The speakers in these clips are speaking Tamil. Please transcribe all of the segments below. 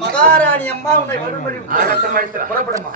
மகாராணி அம்மா உன்னை வரும்படி புறப்படுமா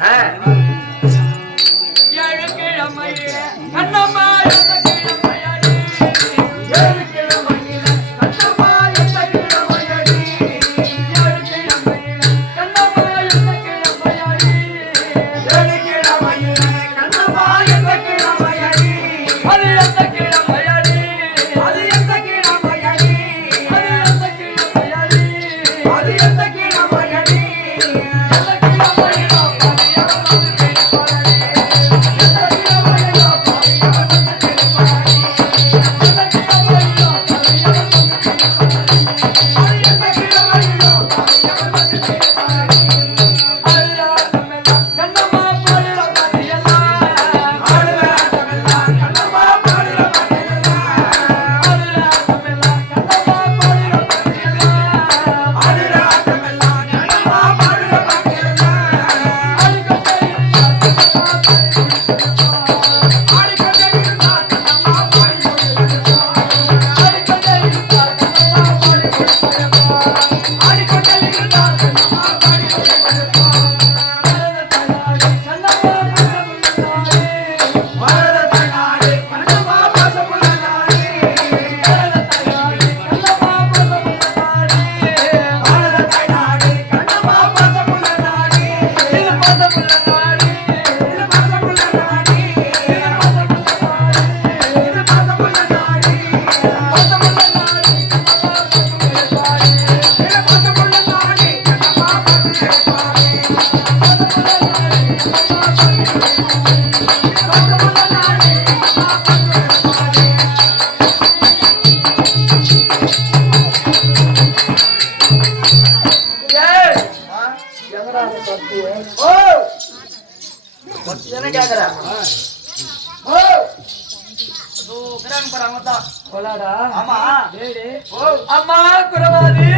அம்மா குரவாதி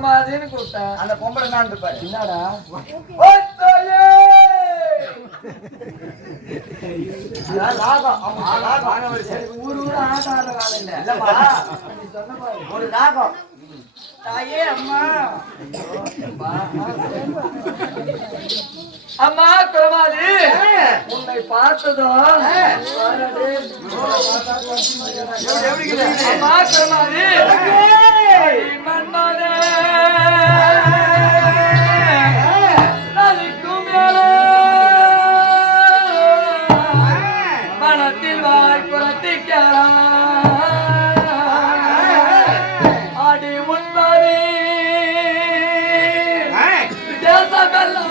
குரமாதின்னு கூப்பிட்டேன். அந்த பொம்பளை தான் இருப்பாரு. என்னடா ராகம். ஆமா, ராகம். ஊர் ஊரா ஆட்டம் ஆடுற வேலை இல்ல. இல்லம்மா, நீ சொன்ன பாரு. ஒரு ராகம். தாயே அம்மா. அம்மா குரமாதி, உன்னை பார்த்ததும் அம்மா குரமாதி, மன்மதே நதிக்கும் மேலே மனத்தில் வாய் குரத்திக்கலாம் ஆடி உண்பதே தேசமெல்லாம்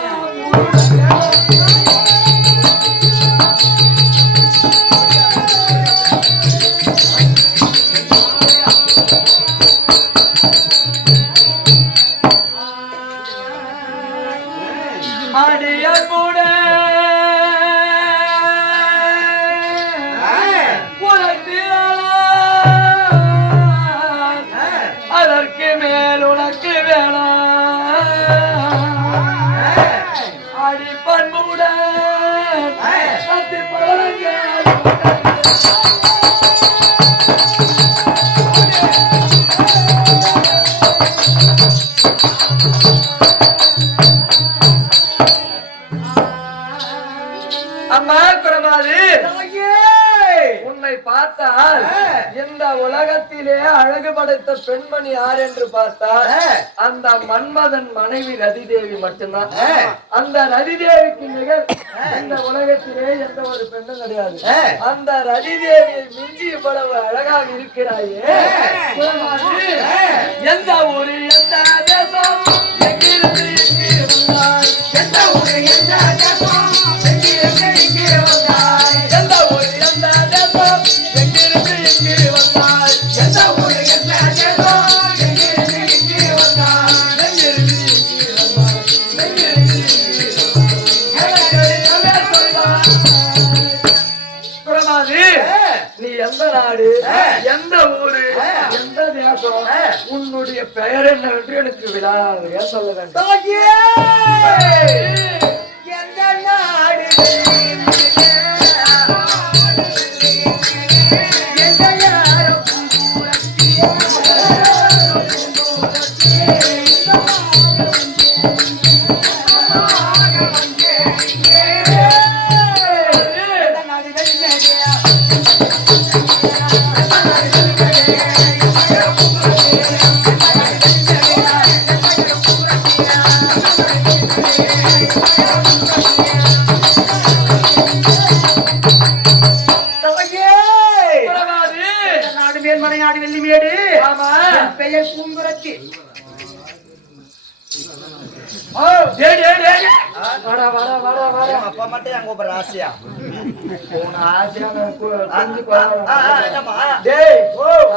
அதற்கு மேல் உனக்கு வேணாம் அடி பண்புடன் சத்தி பழங்கள் அம்மா குரமாதி, உன்னை பார்த்தால் இந்த உலகத்திலே அழகு படைத்த பெண்மணி யார் என்று பார்த்தால் அந்த மன்மதன் மனைவி ரதிதேவி மட்டும்தான். அந்த ரதிதேவிக்கு நிகர் இந்த உலகத்திலே எந்த ஒரு பெண்ணும் கிடையாது. அந்த ரதிதேவியை மிஞ்சி இவ்வளவு அழகாக இருக்கிறாயே குரமாதி, எந்த ஊரு எந்த தேசம் எங்கிருந்து எங்கே வந்தாய், எந்த ஊரு எந்த தேசம் எங்கிருந்து எங்கே வந்தாய், எந்த ஊரு எந்த தேசம் எங்கிருந்து எங்கே வந்தாய், எந்த ஊரு எந்த தேசம் எங்கிருந்து எங்கே வந்தாய், எங்கிருந்து எங்கே வந்தாய், எங்கிருந்து எங்கே வந்தாய். குரமாதி, நீ எந்த நாடு, எந்த ஊரு, எந்த தேசம், உன்னுடைய பெயர் என்னவென்று எனக்கு விழாவே சொல்ல வேண்டும். எந்த நாடு எந்த யாரும் மேல்மலையாடி வெள்ளிமேடு. பெயர் பூங்குரத்தி. அப்பா மட்டும் எங்க கூப்பிடுற ஆசையா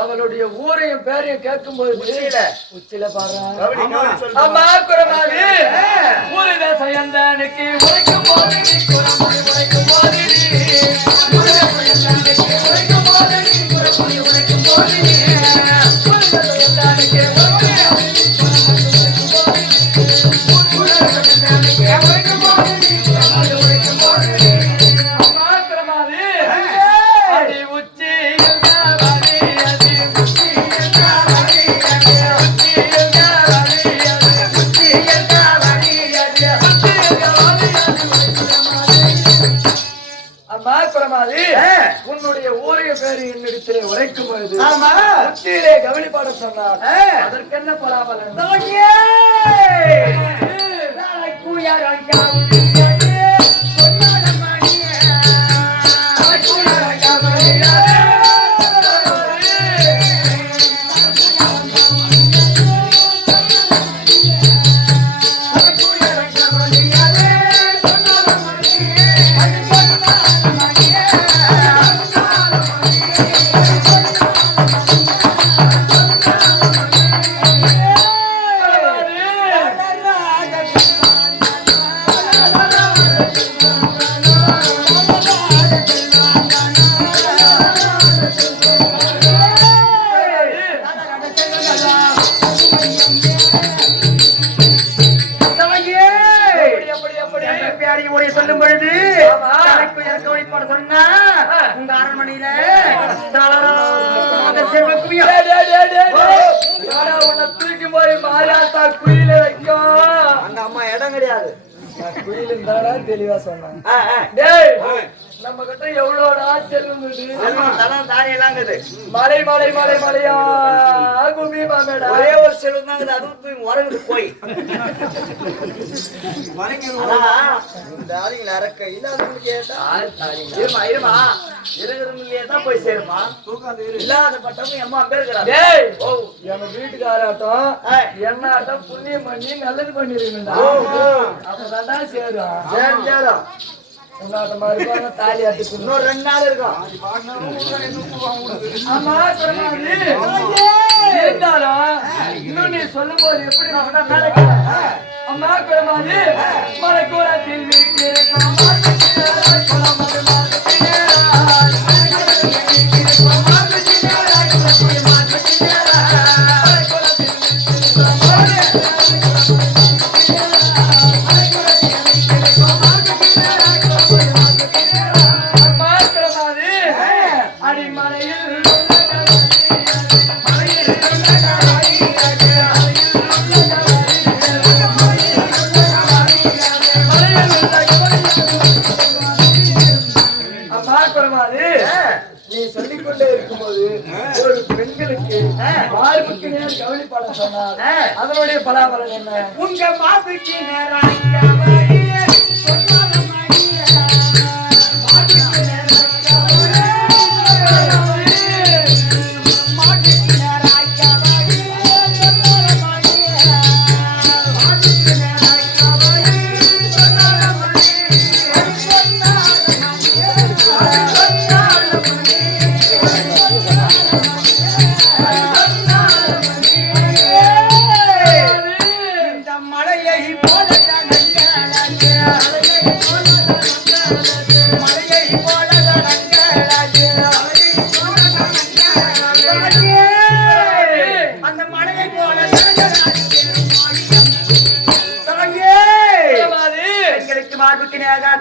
அவளுடைய ஊரையும் பேரையும் கேட்கும் போது உச்சில பாரு ஊரு தேசம் எந்த அன்னைக்கு உரைக்கும் போது உரைக்கும் போது உன்னுடைய ஊரைய பேரு என்னிடத்திலே உரைக்கும் பொழுது உச்சியிலே கவனிப்பாட சொன்னார். அதற்கு என்ன பலாபலன்? அரண்மனையில செல்வக்குமியா உன்னை தூக்கி போய் மாறியாத்தா குயில வைக்கும். அங்க அம்மா இடம் கிடையாது. குயில் இருந்தாடா தெளிவா சொன்னாங்க. டேய் நம்ம கிட்ட எவ்வளோடா செல்வம் மலை மலை மலை மலையா குமி மாமேடா ஒரே ஒரு செல்வம் தான், அதுவும் உறவுக்கு போய் தான் போய் சேருமா. இல்லாத பட்டமும் எம்மா பேர் எங்க வீட்டுக்காராட்டம் என்ன ஆட்டம் புண்ணியம் பண்ணி நல்லது பண்ணிருக்கா அப்பதான்டா சேரும். சேரும் சேரும். உன்னாட்டமா இருப்பாங்க தாலி அட்டுக்கு இன்னொரு 2 நாள் இருக்கும். ஆமா இருந்தாலும் இன்னும் நீ சொல்லும் போது எப்படி அம்மா குரமாதி மலை கூடத்தில் நீ சொல்லிக்கொண்டே இருக்கும்போது ஒரு பெண்களுக்கு மார்புக்கு நேர் கவனிப்பாட சொன்னார். அதனுடைய பலாபலம் என்ன? உங்க மாப்பிக்கு நேரம்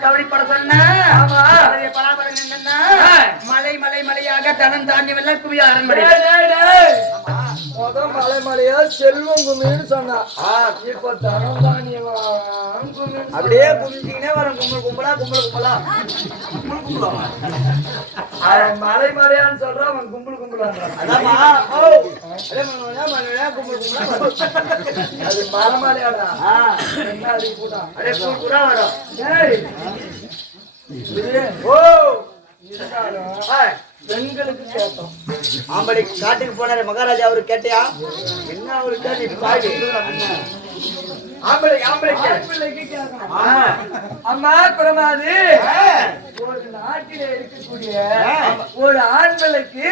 கவனிப்பட சொன்ன பலாபலம் என்னன்னா மலை மலை மலையாக தனம் தாண்டி வெள்ள குவிய அரண்மனை. மலை மலையா செல்வம் குமின்னு சொன்னா இப்ப தனம் தானியமா அப்படியே குமிஞ்சிக்கினே வரும். கும்பல் கும்பலா கும்பல் கும்பலா மலை மலையான்னு சொல்றான் அவன் கும்பல் கும்பலான்றான். கும்பல் கும்பலா அது மரமலையாடா என்ன அது கூட்டா அப்படியே கூட்டா வரும். பெண்களுக்கு கேட்டோம். ஆம்பளை காட்டுக்கு போனாரு மகாராஜா, அவரு கேட்டியா என்ன அவரு கேட்டு ஆம்பளை ஆம்பளைக்கு கேட்கணும். அம்மா குரமாது ஒரு நாட்டிலே இருக்கக்கூடிய ஒரு ஆண்களுக்கு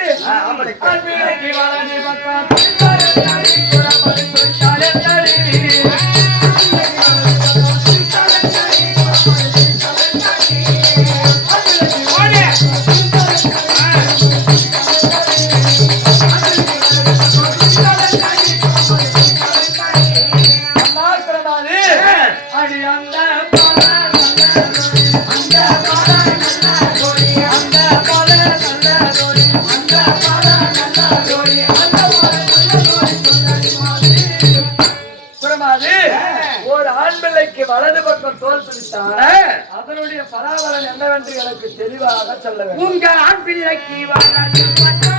ஒரு ஆண் பிள்ளைக்கு வலது பக்கம் தோல் பிடித்தார். அதனுடைய பலாபலன் என்னவென்று எனக்கு தெளிவாக சொல்ல வேண்டும். உங்க ஆண் பிள்ளைக்கு வலது பக்கம்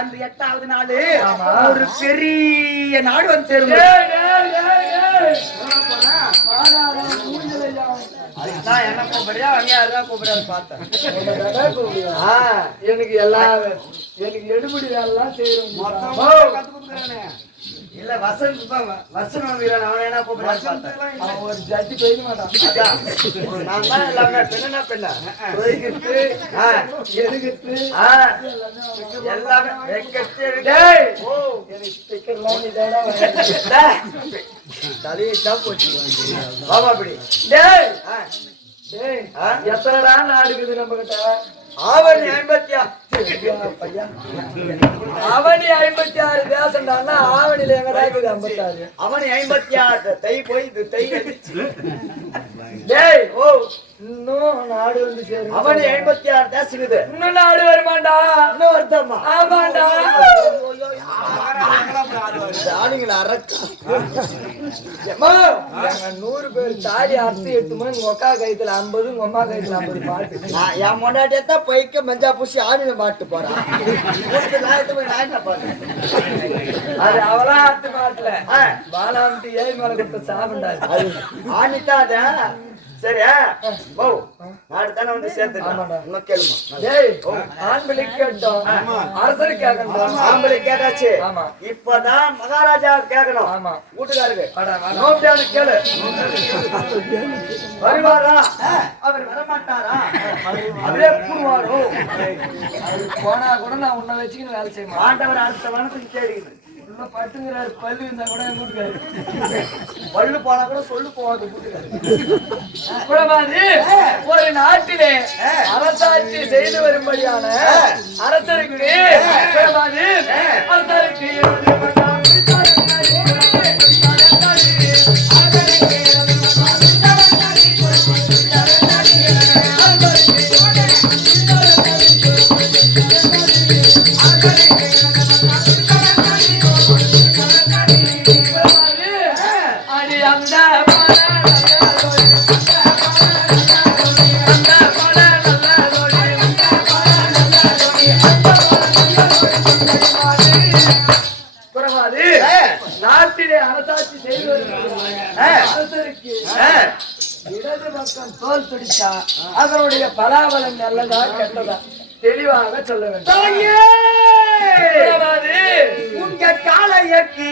அன்று 8வது நாள் ஒரு பெரிய நாடு வந்து சேரும். நான் என்ன கூப்பிடுறியா அவங்க யாருதான் கூப்பிடாது பார்த்தேன். எனக்கு எல்லாம் எனக்கு எடுபடி வேலைலாம் செய்யறோம். இல்ல வசந்த் வசன் வந்துக்கிறான் அவன் என்ன கூப்பிடாது பார்த்தேன். அவன் ஒரு ஜட்டி போயிட மாட்டான். நான் தான் எல்லாமே பெண்ணா பெண்ணா போய்கிட்டு எடுக்கிட்டு எல்லாமே வெக்கத்து எனக்கு ஸ்டிக்கர்லாம் நீ தானே தலையைத்தான் போச்சு பாபா அப்படி. எத்தனைடா நாடுக்குது நம்ம கிட்ட? ஆவணி 56 அவனி 56 தேசம்டான்னா ஆவணியில எங்கடா இருக்குது 56? அவனி 56 தை போய் இது தை டேய் ஓ இன்னும் நாடு வந்து சேரும். அவனி 56 தேசம் இருக்குது. இன்னும் நாடு வருமாண்டா? இன்னும் வருதாமா? ஆமாண்டா. ஆளுங்களை அரக்கா 100 பேர் தாலி அறுத்து 8 மணி உங்க அக்கா கைத்துல 50 உங்க அம்மா கைத்துல 50 பாட்டு. என் முன்னாடியத்தான் பைக்க மஞ்சா பூசி ஆணில மாட்டு போறான். நான் என்ன பண்ணேன்? அது அவளா அறுத்து மாட்டல பாலாமிட்டு ஏய் மேல கொடுத்த சாப்பிண்டாரு. ஆணித்தான் அத சரியா ஓ நாடு தானே வந்து சேர்த்துக்கலாம். கேளுமா ஆண்பிளை கேட்டோம் அரசரு கேட்கணும். ஆம்பளை கேட்டாச்சு. ஆமா இப்பதான் மகாராஜா கேட்கணும். ஆமா வீட்டுக்காருக்கு கேளு வருவாரா அவர் வரமாட்டாரா அப்படியே கூடுவாரோ போனா கூட நான் உன்னை வச்சுக்கின்னு வேலை செய்யணும். ஆண்டவர் அடுத்த வனத்துக்கு தேடிக்குது. பட்டுங்கிறாரு பல்லு இருந்தா கூட வீட்டுக்காரு பல்லு போனா கூட சொல்லு போவாது வீட்டுக்காரு. ஒரு நாட்டிலே அரசாட்சி செய்து வரும்படியான அரசருக்கு அரசருக்கு நாட்டிலே அரசாட்சி செய்து அரசருக்கு இடது பக்கம் தோல் பிடிச்சா அதனுடைய பலாபலம் நல்லதா கெட்டதா தெளிவாக சொல்ல வேண்டும். உங்க காலையக்கு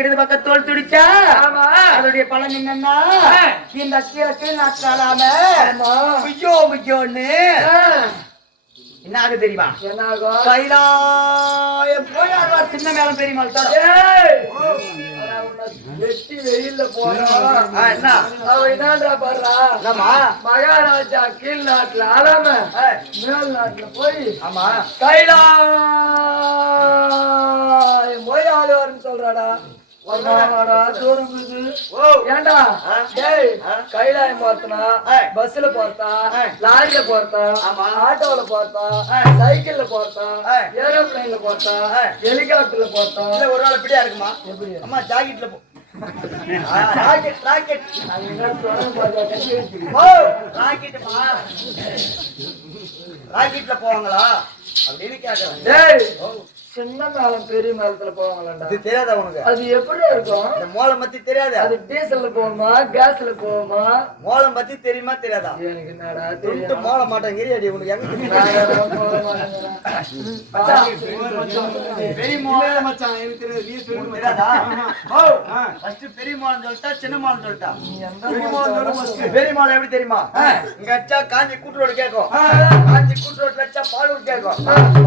இடது பக்கம் தோல் துடிச்சா அதோடைய பலன் என்னன்னா இந்த கீழக்கு நாட்டாலாம ஐயோ ஐயோன்னு என்ன ஆகு தெரியுமா? கைலாயம் போய் சின்ன மேலம் பெரியமாள் தான் வெட்டி வெயில்ல போறோம். என்னடா பாடுறா மகாராஜா கீழ் நாட்டுல ஆளாம மேல் நாட்டுல போய் ஆமா கைலாயம் போய் ஆளுவாருன்னு சொல்றாடா. ஏண்டா கைலாயம் போறதுனா பஸ்ல போறதா லாரில போறதா ஆட்டோல போறதா சைக்கிள்ல போறதா ஏரோப்ளைன்ல போறதா ஹெலிகாப்டர்ல போறதா ஒரு நாள் இப்படியா இருக்குமா? எப்படி அம்மா ஜாக்கெட்ல போ ராக்கெட் ராக்கெட் ராக்கெட்ல போவாங்களா அப்படின்னு கேட்கறேன். சின்ன மேலம் பெரிய மேலத்துல போவாங்களாண்டா? இது தெரியாதா உனக்கு? அது எப்படி இருக்கும்? இந்த மோளம் பத்தி தெரியாது. அது டீசல்ல போகுமா கேஸ்ல போகுமா? மோளம் பத்தி தெரியுமா தெரியாதா? எனக்கு என்னடா தெரியும். மோள மாட்டேங்கிறியா அடி உனக்கு எங்க பெரிய மோளம் மச்சான் எனக்கு தெரியாது. நீ சொல்லு தெரியாதா? ஓ ஃபர்ஸ்ட் பெரிய மோளம் சொல்லிட்டா சின்ன மோளம் சொல்லிட்டா. பெரிய மோளம் சொல்ல ஃபர்ஸ்ட். பெரிய மோளம் எப்படி தெரியுமா? இங்க அச்சா காஞ்சி கூட்டு ரோடு கேக்கும். காஞ்சி கூட்டு ரோட்ல அச்சா பாலூர் கேக்கும்.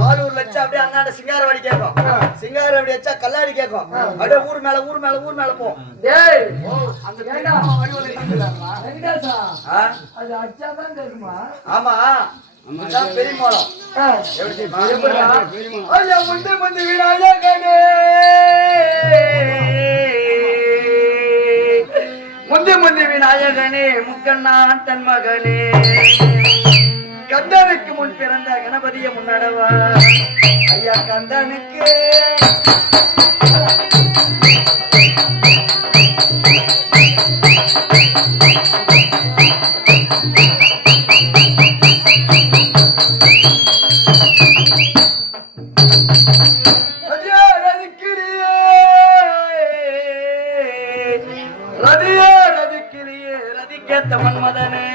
பாலூர்ல அச்சா அப்படியே அண்ணாட சிங்கார பாவாடி கேட்கும், சிங்காரம் அப்படி வச்சா கல்லாடி கேட்கும். அப்படியே ஊர் மேல ஊர் மேல ஊர் மேல போ. டேய் அந்த வெங்கடேசா அது அச்சாதான் தெரியுமா? ஆமா இதுதான் பெரியமாளம். ஐயா முந்தி முந்தி விநாயகனே முந்தி முந்தி விநாயகனே முக்கண்ணான் தன் மகனே கந்தனுக்கு முன் பிறந்த கணபதிய முன்னடவா ஐயா கந்தனுக்கு மன்மதனே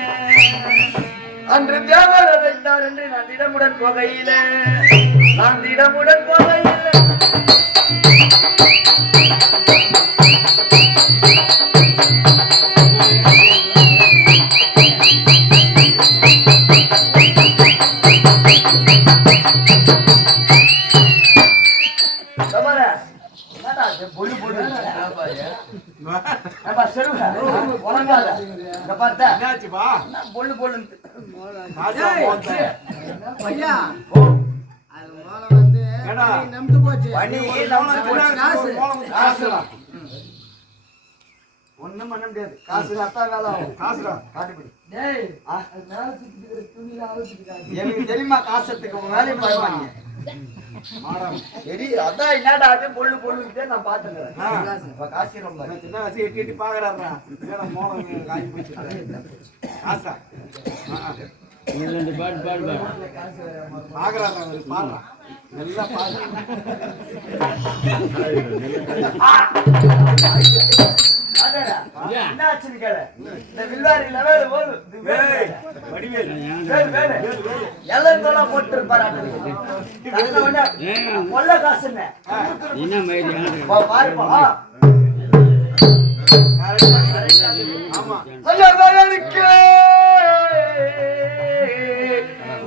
அன்று தேவர் அழைத்தார் என்று நான் திடமுடன் போகையில ஒண்ணும் பண்ண முடியாது. காசு அத்தா வேலை ஆகும். காசுடா காட்டுப்படி. எனக்கு தெரியுமா காசத்துக்கு வேலையும் பயமாங்க. சரி அதான் என்னடா அது பொண்ணு பொண்ணுக்கிட்டே நான் பாத்துக்கிறேன். காசு ரொம்ப சின்ன வயசு எட்டி எட்டி பாக்குறாருடா. காசு போச்சு காசா பாக்குறாரு பாடுறான் நல்லா பாடு. என்னாச்சுன்னு கேளு. இந்த வில்லாரி லெவல் எல்லாம் போட்டு இருப்பாரு. கொள்ள காசு பாருப்பா.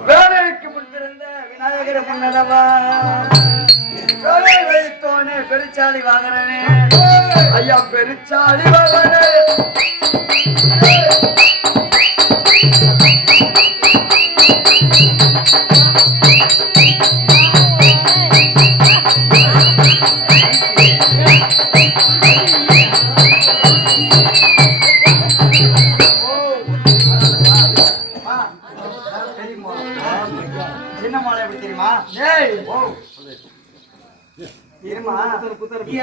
வேலைக்கு முன்பிருந்த விநாயகர முன்னதவா வேலை வைத்தோனே பெருச்சாளி வாங்குறனே ஐயா பெருச்சாளி வாங்குறனே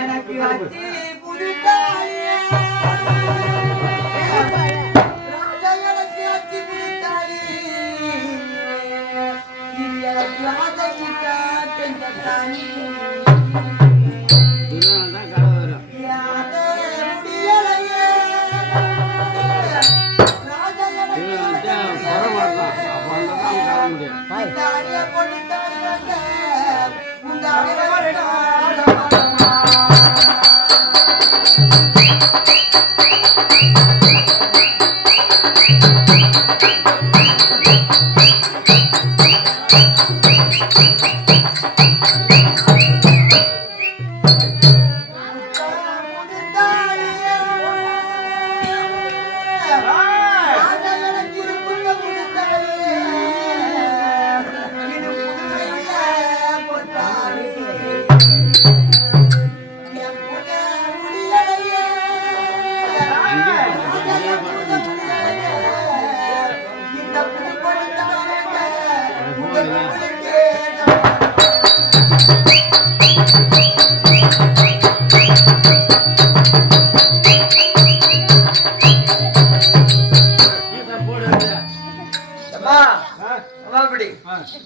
எனக்கு அத்தி புதுத்தாலியே ராஜா எனக்கு அத்தி புதுத்தாலி எனக்கு ராஜா கிட்ட தெந்தத்தானி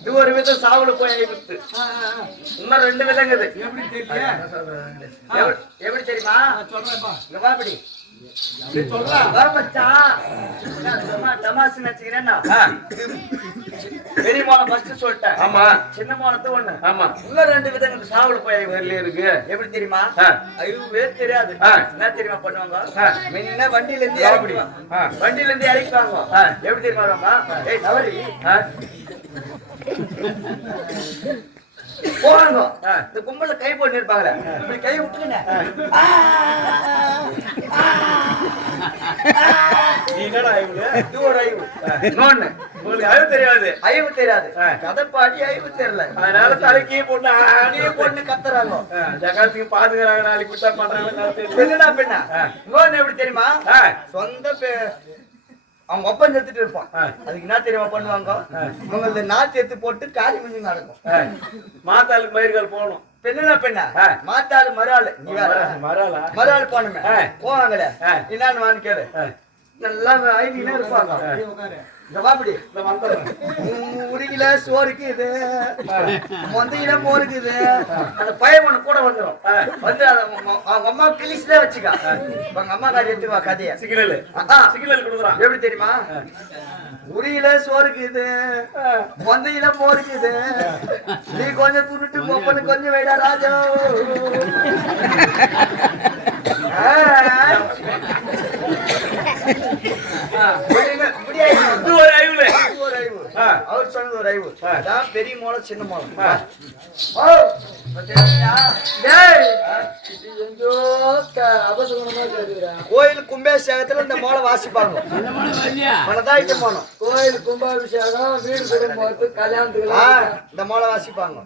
இது ஒரு விதம் சாவுல போய் ஆயிடுத்து. இன்னும் ரெண்டு விதங்குது. எப்படி தெரியுமா? சொல்றேன் பெரிய மாலை ஃபர்ஸ்ட் சொல்லிட்டேன். ஆமா சின்ன மாலத்து ஒண்ணு. ஆமா இன்னும் ரெண்டு விதங்கள் சாவுல போய் இருக்கு. எப்படி தெரியுமா? ஐயோ தெரியாது. என்ன தெரியுமா பண்ணுவாங்க? முன்ன வண்டியில இருந்து இறக்குவாங்க. எப்படி தெரியுமா? ஏய் நவரி போவாங்க இந்த கும்பல கை போட்டு இருப்பாங்களே இப்படி கை விட்டுக்கினே இது ஒரு ஐவு இன்னொன்னு உங்களுக்கு ஐவு தெரியாது கதை பாடி ஐவு தெரியல அதனால தலைக்கே போட்டு அடியே போட்டு கத்துறாங்க ஜகத்துக்கு பாதுகாறாங்க நாளைக்கு குத்தா பண்றாங்க பெண்ணா பெண்ணா இன்னொன்னு எப்படி தெரியுமா சொந்த அவங்க ஒப்பம் செத்துட்டு இருப்பான் அதுக்கு என்ன தெரியுமா பண்ணுவாங்க உங்களது நாத்து எடுத்து போட்டு காரி மிஞ்சி நடக்கும் மாத்தாளுக்கு மயிர்கள் போகணும் பெண்ணா பெண்ணா மாத்தாளு மறுஆளு நீ வேற மறுஆளு போனுமே போவாங்களே என்னன்னு வான்னு கேளு நல்லா ஐடியா இருப்பாங்க உருகில சோறுக்கு இது மொந்தையில மோருக்குது அந்த பையன் ஒண்ணு கூட வந்துடும் வந்து அவங்க அம்மா கிளிச்சுதான் வச்சுக்கா உங்க அம்மா காரி எடுத்துவா கதைய சிக்னல் கொடுக்குறான் எப்படி தெரியுமா உரியில சோறுக்குது மொந்தையில மோருக்குது நீ கொஞ்சம் துருட்டு பொப்பனு கொஞ்சம் வைடா ராஜா அவர் சொன்னது ஒரு ஐவு பெரிய மோளை சின்ன மோளை கோயில் கும்பாபிஷேகத்துல இந்த மோளை வாசிப்பாங்க போனோம் கோயில் கும்பாபிஷேகம் வீடு குடும்பத்து கல்யாணத்துக்கு இந்த மோளை வாசிப்பாங்க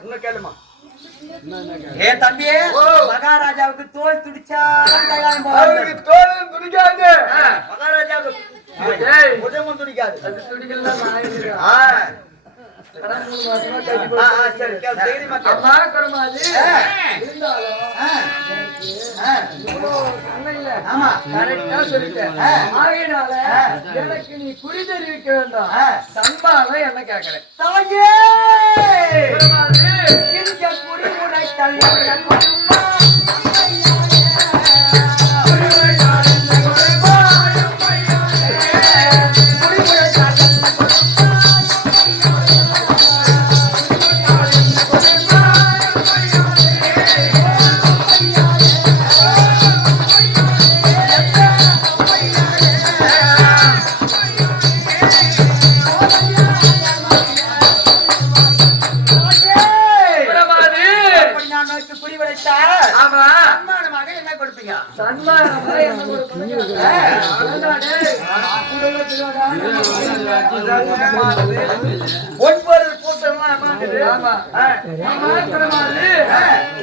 இன்னும் கேளுமா ஏ தம்பியே மகாராஜாவுக்கு தோல் துடிச்சா அவருக்கு தோல் துடிக்காது மகாராஜாவுக்கு உடம்பும் துடிக்காது எனக்கு நீ குறி தெரிவிக்க வேண்டாம் சம்பாதம் என்ன கேட்கிறேன்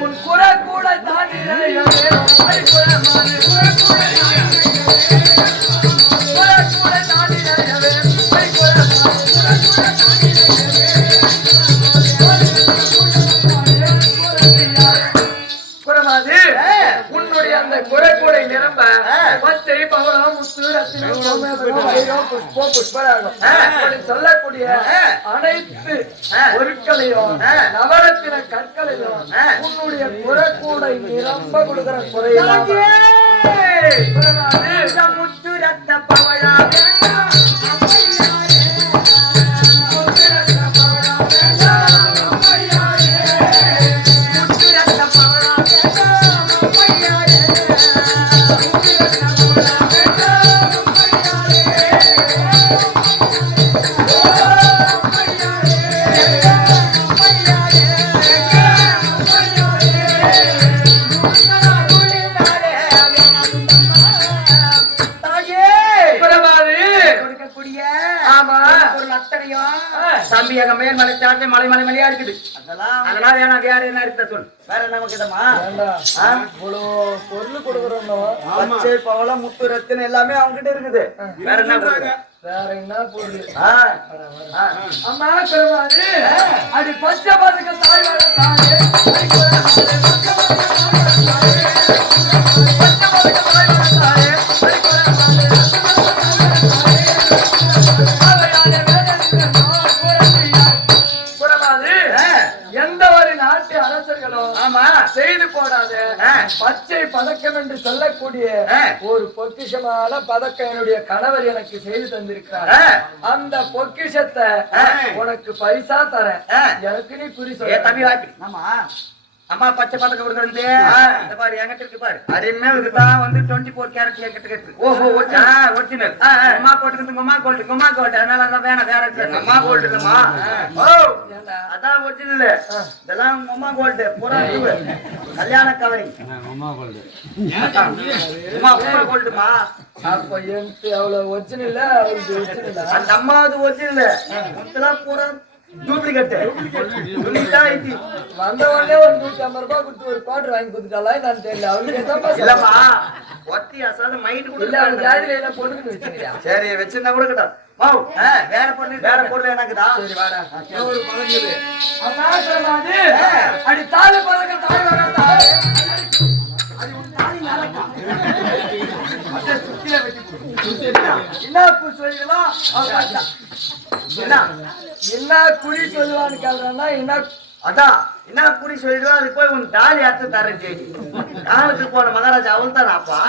உன் குறை கூட தாண்டி உன்னுடைய அந்த குறை கூடை நிரம்ப பச்சை பவளம் முத்து சொல்லக்கூடிய அனைத்து பொருட்களையும் நவரத்தின கற்களையும் உன்னுடைய குறை கூடை நிரம்ப கொடுக்கிற குறையாக முத்து ரத்த பவழம் மலை மலை மலையா இருக்குது அதனால எனக்கு யாரு என்ன இருக்க சொல் வேற என்ன கிட்டமா பொருள் கொடுக்குறோம் பச்சை பவளம் முத்து ரத்தினம் எல்லாமே அவங்க கிட்ட இருக்குது வேற என்ன வேற என்ன பொருள் அம்மா பெருமாள் அடி பச்சை பாதுக்க தாய் செய்து போடாத பச்சை பதக்கம் என்று சொல்லக்கூடிய ஒரு பொக்கிஷமான பதக்கம் என்னுடைய கணவர் எனக்கு செய்து தந்திருக்கிறார் அந்த பொக்கிஷத்தை உனக்கு பரிசா தரேன் எனக்கு நீ குறி சொல்ல தம்பி ஆமா அம்மா பச்சை பதக்கம் கொடுக்குறது இந்த பாரு என்கிட்ட இருக்கு பாரு அருமையா இதுதான் வந்து 24 கேரட் என்கிட்ட இருக்கு ஓஹோ ஒரிஜினல் அம்மா போட்டுக்கிறது அம்மா கோல்டு அதனால அதான் வேணாம் வேற அம்மா கோல்டுமா ஓ அதான் ஒரிஜினல் இதெல்லாம் அம்மா கோல்டு பூரா கல்யாண கவரி அம்மா கோல்டு அம்மா கோல்டுமா அப்ப எனக்கு அவ்வளவு ஒரிஜினல் அந்த அம்மாவது ஒரிஜினல் இதெல்லாம் பூரா டூப்ளிகேட் வந்த உடனே ஒரு 150 ரூபாய் கொடுத்து ஒரு குவார்டர் வாங்கி கொடுத்துட்டாலா நான் தெரியல அவளுக்கு இல்லம்மா ஒத்தி அசாத மைண்ட் கூட இல்ல அவன் ஜாதியில என்ன பொண்ணுன்னு வச்சுக்கிறியா சரி வச்சிருந்தா கூட கேட்டா வாவ் வேற பொருள் எனக்குதா சரி வாடா ஒரு பழங்குது அம்மா சொன்னாது அடி தாலி பழக்க தாலி வரதா அது ஒரு தாலி நாளக்கா அத சுத்தில வெட்டி என்ன பூ சொல்லுவா என்ன குடி சொல்லுவான்னு கேள்றான்னா என்ன அதான் என்ன குடி சொல்லிடுவா அது போய் உன் தாலி அத்து தரேன் ஜெயி காலத்துக்கு போன மகாராஜா அவள் தான் அப்பா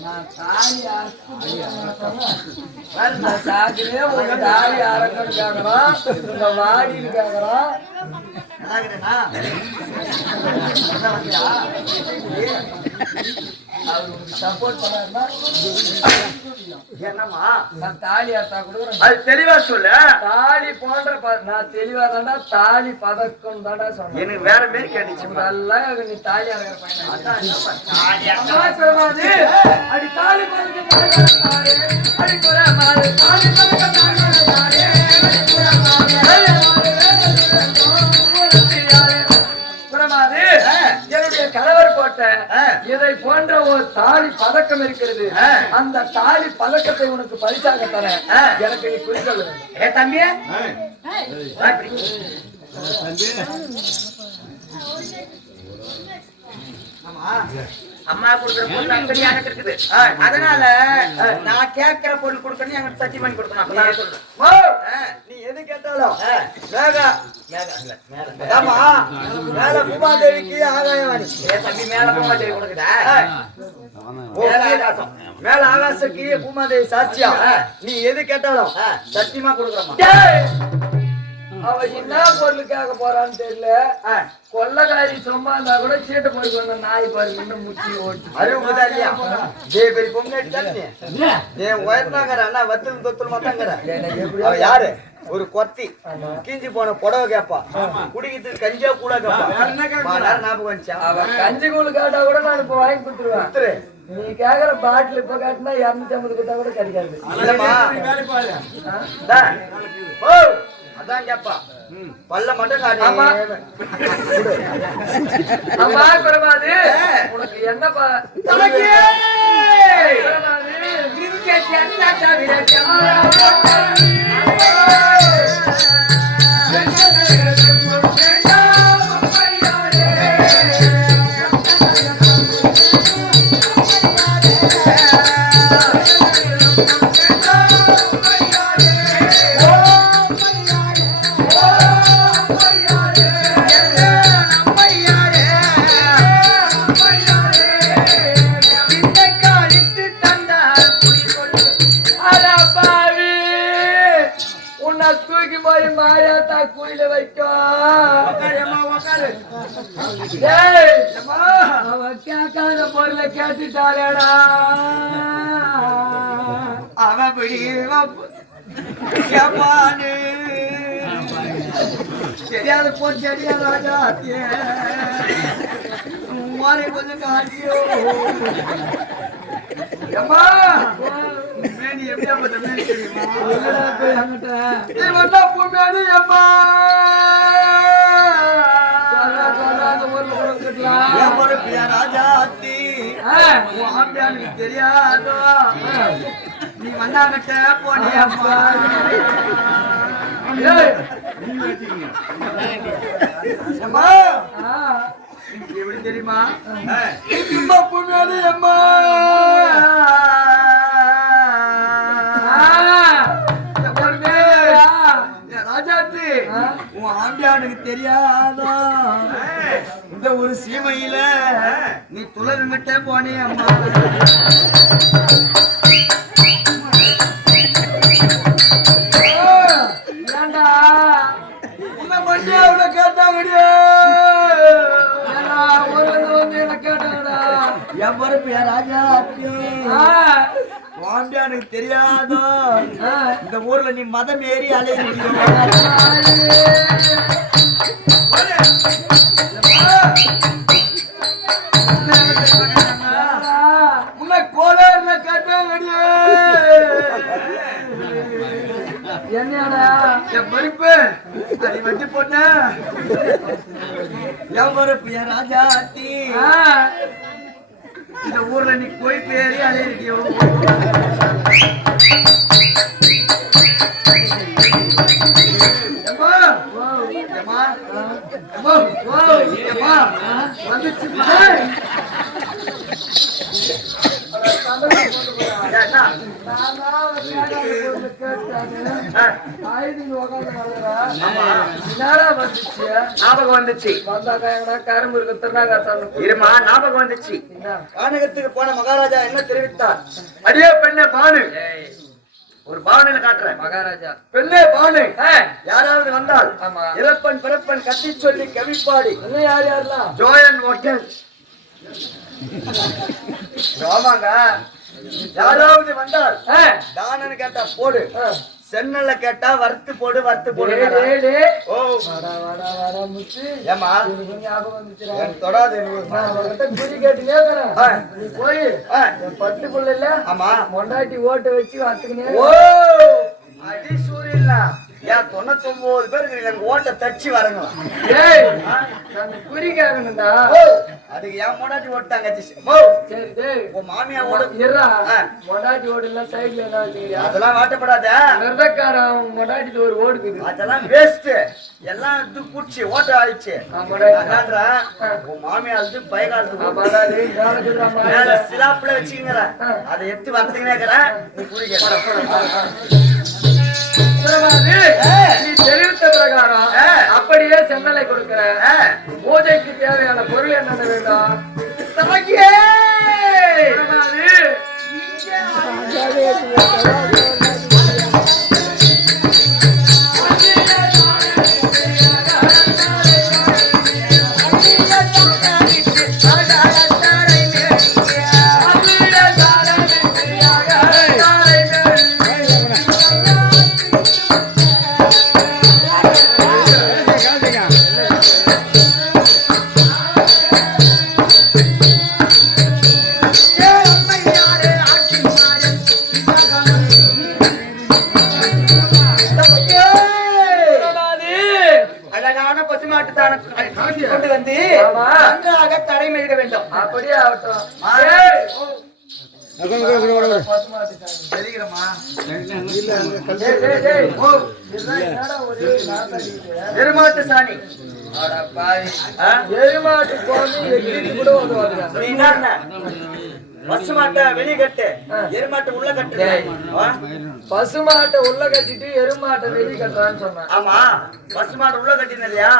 நான் தாலி சாக்குறே ஒரு தாலி அறக்கணும் கேக்குறான் உங்க வாடின்னு கேக்குறான் அவருக்கு சப்போர்ட் பண்ணாருன்னா என்னம்மா நான் தாலி அறுத்தா கூட அது தெளிவா சொல்லு தாலி போன்ற நான் தெளிவா தாண்டா தாலி பதக்கம் தாண்டா சொன்னேன் எனக்கு வேற மாரி கேட்டுச்சு நல்லா நீ தாலி அறக்கிற பையன் அடி தாலி பதக்கம் அடி குறை மாறு தாலி பதக்கம் என்னுடைய கணவர் போட்ட இதை போன்ற ஒரு தாலி பதக்கம் இருக்கிறது அந்த தாலி பதக்கத்தை உனக்கு பரிசாக தர எனக்கு நீ குறிக்கொள்ள வேண்டும் தம்பி அம்மா கொடுக்குற பொருள் அப்படி எனக்கு இருக்குது அதனால நான் கேட்கிற பொருள் கொடுக்கணும் எனக்கு சத்தி பண்ணி கொடுக்கணும் நீ எது கேட்டாலும் மேல பூமாதேவிக்கு ஆகாயவாணி தம்பி மேல பூமாதேவி கொடுக்குதா மேல ஆகாசக்கு பூமாதேவி சாட்சியா நீ எது கேட்டாலும் சத்தியமா கொடுக்குறமா அவ என்ன பொருளுக்காக போறான்னு தெரியல கொள்ளக்காரி சும்மா இருந்தா கூட சீட்டை போட்டு வந்த நாய் பாரு இன்னும் முச்சி ஓட்டு அறிவுதா இல்லையா பெரிய பொங்கல் உயர்ந்தாங்கிற அண்ணா வத்தல் தொத்தல் மாத்தாங்கிற யாரு ஒரு கொத்தி கீஞ்சி போன புடவை கேப்பா குடிக்கிறதுக்கு கஞ்சியா கூட கேப்பா ஞாபகம் வந்துச்சா அவ கஞ்சி கூழ் கேட்டா கூட நான் இப்ப வாங்கி கொடுத்துருவேன் நீ கேக்குற பாட்டில் இப்ப காட்டினா 250 கொடுத்தா கூட கிடைக்காது அதான் கேப்பா பல்ல மட்டும் அம்மா குரமாது உனக்கு என்னப்பா தூக்கி போய் மாரியாத்தா குயில வைக்கும் அவ கேட்காத பொருளை கேட்டுட்டாளேடா அவன் கேப்பானு தெரியாத போ தெரியாத ராஜா மாறி கொஞ்சம் காட்டியோ அம்மா மேனி எப்படியா பண்ற மேனி தெரியுமா நீ வந்தா பூமேனி அம்மா ராஜாத்தி தெரியாதோ நீ வந்தாங்கிட்ட போனியப்பா எப்படி தெரியுமா பூமேனி அம்மா ராஜாத்தி உன் ஆண்டியானுக்கு தெரியாதோ இந்த ஒரு சீமையில நீ துளர்மிட்ட போனே அம்மா ஏண்டா என் பொறுப்பு என் ராஜா வாம்பியா எனக்கு தெரியாதோ இந்த ஊர்ல நீ மதம் ஏறி அலையிறீங்க கோலாறுல கட்ட என்னடா என் பொறுப்பு அதை வட்டி போட்ட என் பொறுப்பு என் ராஜா இந்த ஊர்ல நீ போய் பேரி அலையிறியோ ஞாபகம் வந்துச்சு இருமா ஞாபகம் வந்துச்சு கானகத்துக்கு போன மகாராஜா என்ன தெரிவித்தார் அடியே பெண்ணே பானு ஒரு பாவனையில காட்டுறேன் மகாராஜா பெண்ணே பானு யாராவது வந்தால் இறப்பன் பிறப்பன் கத்தி சொல்லி கவிப்பாடி இன்னும் யாரெல்லாம் ஜோயன் ஹோட்டல் ஆமாங்க யாராவது வந்தால் தானன்னு கேட்டா போடு சென்னல்ல கேட்டா வறுத்து போடு வறுத்து போடு ஏமா தொடாது போய் பட்டுக்குள்ள இல்ல ஆமா மொண்டாட்டி ஓட்ட வச்சு வறுத்துக்கினே ஓ அடி சூரியன்ல ஏன் 99 பேருக்கு எனக்கு ஓட்ட தச்சு வரங்களா குறிக்காகணும்டா அதுக்கு ஏன் மொண்டாட்டி ஓட்டாங்க சரி உன் மாமியா ஓட மொண்டாட்டி ஓடுல சைட்ல என்ன வச்சுக்கிறியா அதெல்லாம் வாட்டப்படாத நிறக்காரன் மொண்டாட்டி ஒரு ஓடுக்குது அதெல்லாம் வேஸ்ட் எல்லாம் இது பூச்சி ஓட்ட ஆயிடுச்சு உன் மாமியா அது பயகாலத்துக்கு சிலாப்புல வச்சுக்கிற அதை எடுத்து வரதுக்குனே நீ குடிக்க நீ தெரிவித்த பிரகாரம் அப்படியே சென்னலை கொடுக்கிற பூஜைக்கு தேவையான பொருள் என்னென்ன வேண்டும் கொண்டு வந்து நன்றாக தரைமெழுக வேண்டும் அப்படியே ஆகட்டும் எருமாட்டு சாணி எருமாட்டு கூட பசுமாட்டை வெளியே கட்டு எருமாட்டை உள்ள கட்டு பசுமாட்டை உள்ள கட்டிட்டு எருமாட்டை வெளியே கட்டுறான்னு சொன்னேன் ஆமா பசுமாட்டை உள்ள கட்டின இல்லையா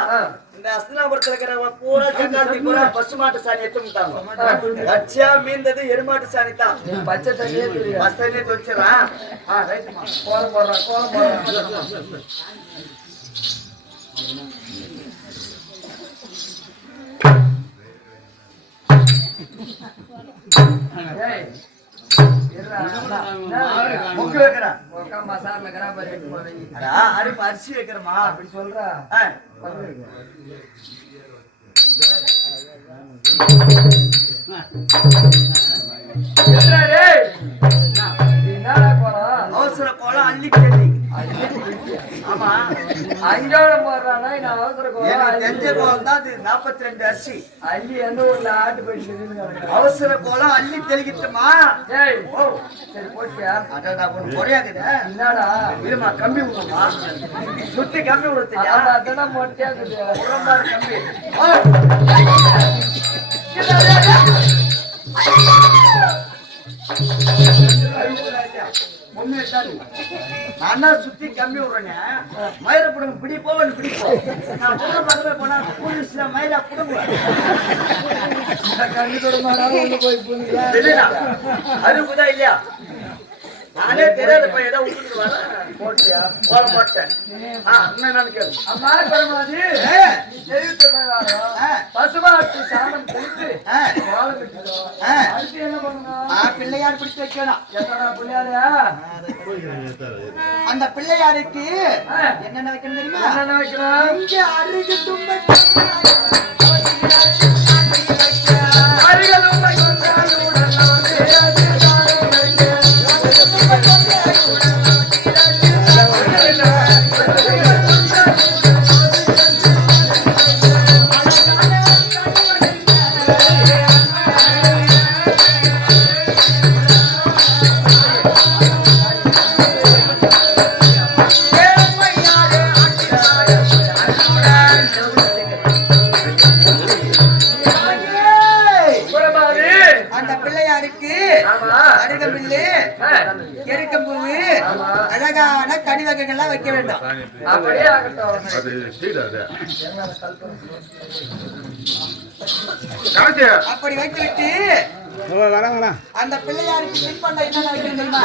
இந்த அஸ்தினாபுரத்துல இருக்கிற பூரா சக்காத்தி பூரா பசுமாட்டு சாணி எடுத்துட்டாங்க கட்சியா மீந்தது எருமாட்டு சாணி தான் பச்சை தண்ணியே தெரியும் பச்சை தண்ணியே தொலைச்சிடறான் கோலம் போடுறான் அரிசி வைக்கிறமா அப்படி சொல்ற அவசர கோலம் அள்ளி கேள்வி ஆமா அஞ்சாவது போடுறானா நான் அவசர கோலம் தெரிஞ்ச கோலம் தான் அது 42 அரிசி அள்ளி எந்த ஊர்ல ஆட்டு போயிட்டு அவசர கோலம் அள்ளி தெளிக்கிட்டுமா சரி போட்டியா அடடா ஒரு குறையாக்குது என்னடா இருமா கம்பி விடுமா சுத்தி கம்பி விடுறதுக்கு அதெல்லாம் மொட்டையா கம்பி நான் சுத்தி கம்பி விடுறேன் மயில புடுங்க பிடிப்போம் பிடிப்போம் நான் பக்கத்துல போனா போலீஸ்ல மயிலா புடுங்குவேன் கண்ணு போய் அருப்புதா இல்லையா நானே தெரியாதப்ப ஏதோ விட்டுட்டு வரேன். போட்டியா? போட மாட்டேன். என்னன்னு கேளு. அம்மா பெருமாதி பசுமாட்டு சாணம் தெளித்து அடுத்து என்ன பண்ணணும்? பிள்ளையார் பிடிச்சு வைக்கணும். எத்தனை பிள்ளையாரா? அந்த பிள்ளையாருக்கு என்னென்ன வைக்கணும் தெரியுமா? என்னென்ன வைக்கணும்? இங்க அருகு தும்பை அழகான கனி வகைகள்லாம் வைக்க வேண்டும். அப்படியே ஆகட்டும். அப்படி வைத்துவிட்டு அந்த பிள்ளையாருக்கு பின்பண்ட என்னென்ன வைக்கணும் தெரியுமா?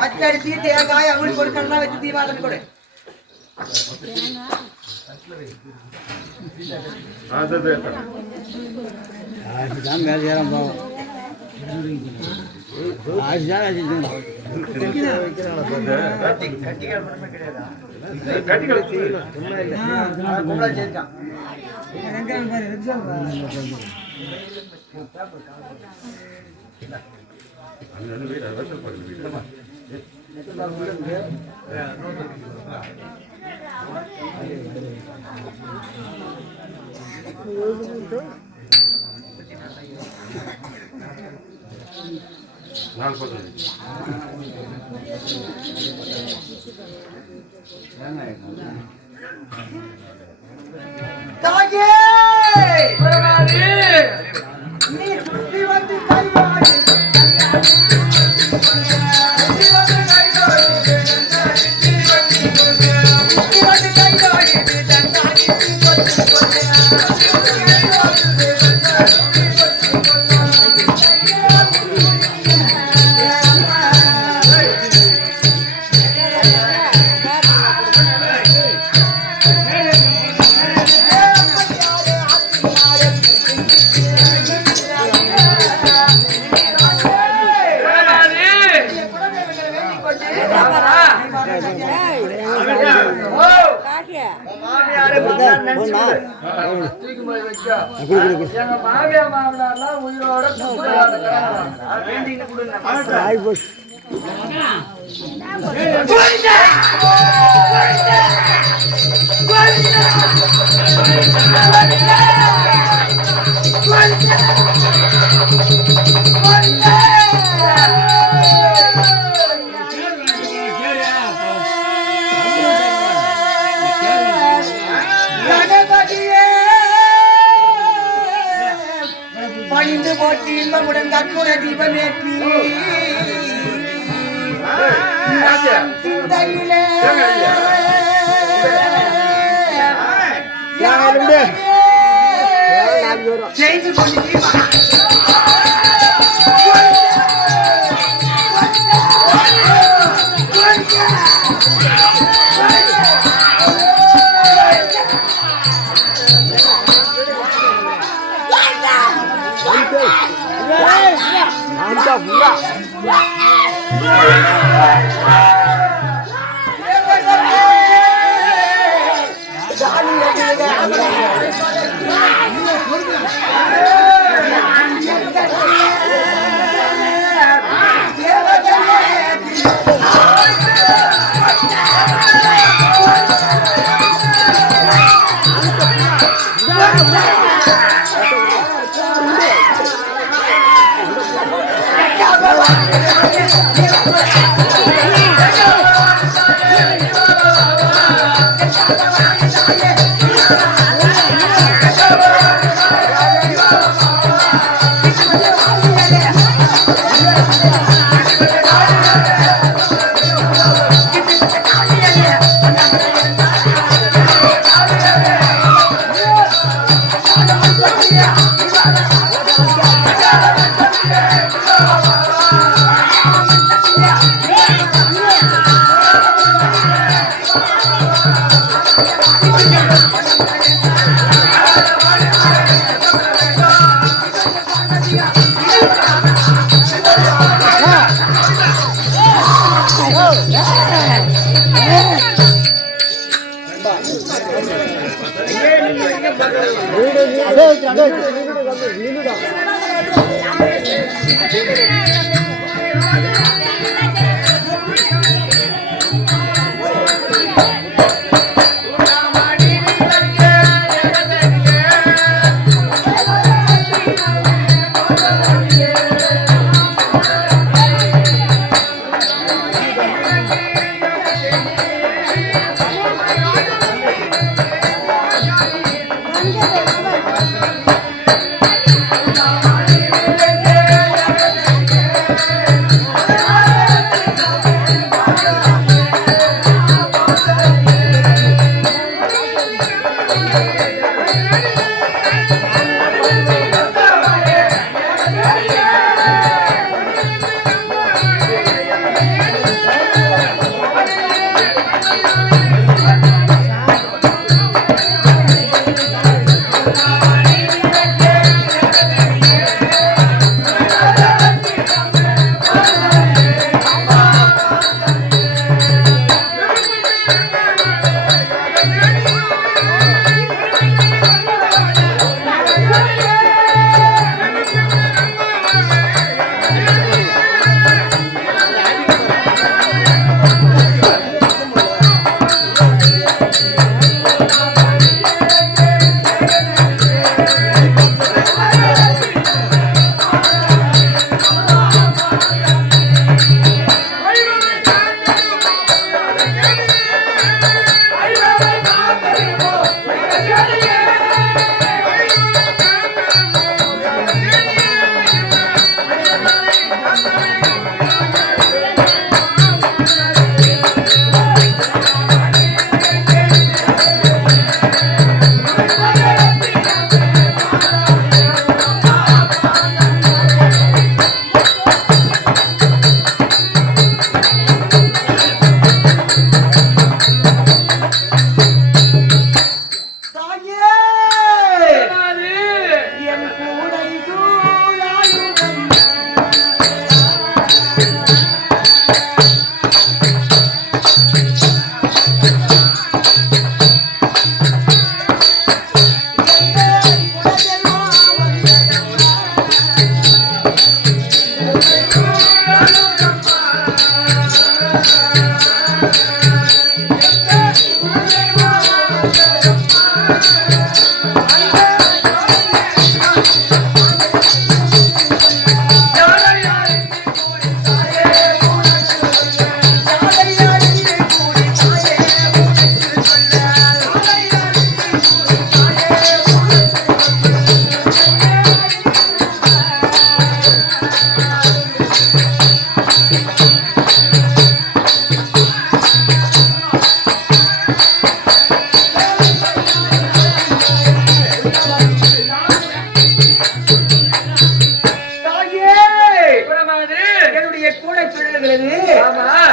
மச்சரிசி தேங்காய் அவள் கொடுக்கணும் வச்சு தீபாவளி கொடு. தாயே நீ சுற்றி வந்து கைவாடி மாமியார் உயிரோட பணிந்து போட்டி இன்பமுடன் கற்பூர தீபமேற்றி சிந்தையிலே செய்து கொண்டு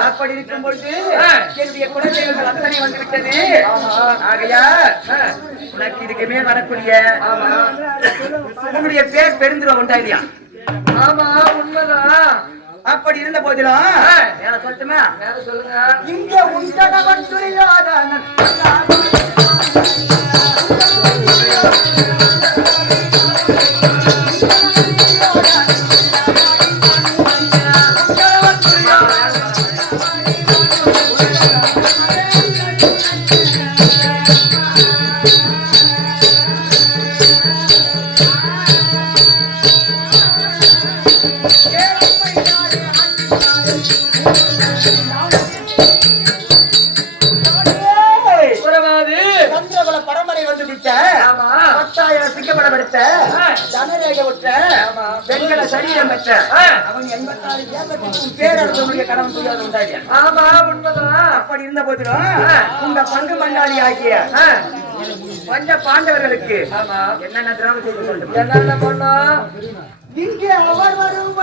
அப்படி இருக்கும் பொழுது என்னுடைய குழந்தைகள் அத்தனை வந்துவிட்டது. ஆகையா உனக்கு இதுக்கு மேல் வரக்கூடிய உன்னுடைய பேர் பெருந்துருவா உண்டா இல்லையா? ஆமா உண்மைதான். அப்படி இருந்த போதிலும் வேற சொல்லட்டுமா? வேற சொல்லுங்க. இங்க உண்டவன் துரியோதனன் சரீரம் பெற்ற அவன் 86 தேசத்துக்கும் பேரரசனுடைய கணவன் புரியாத உண்டாடியா? ஆமா உண்மைதான். அப்படி இருந்த போதிலும் இந்த பங்கு பங்காளி ஆகிய பஞ்ச பாண்டவர்களுக்கு என்னென்ன திராவ செய்து கொண்டு என்னென்ன பண்ணா இங்கே அவர் வரும்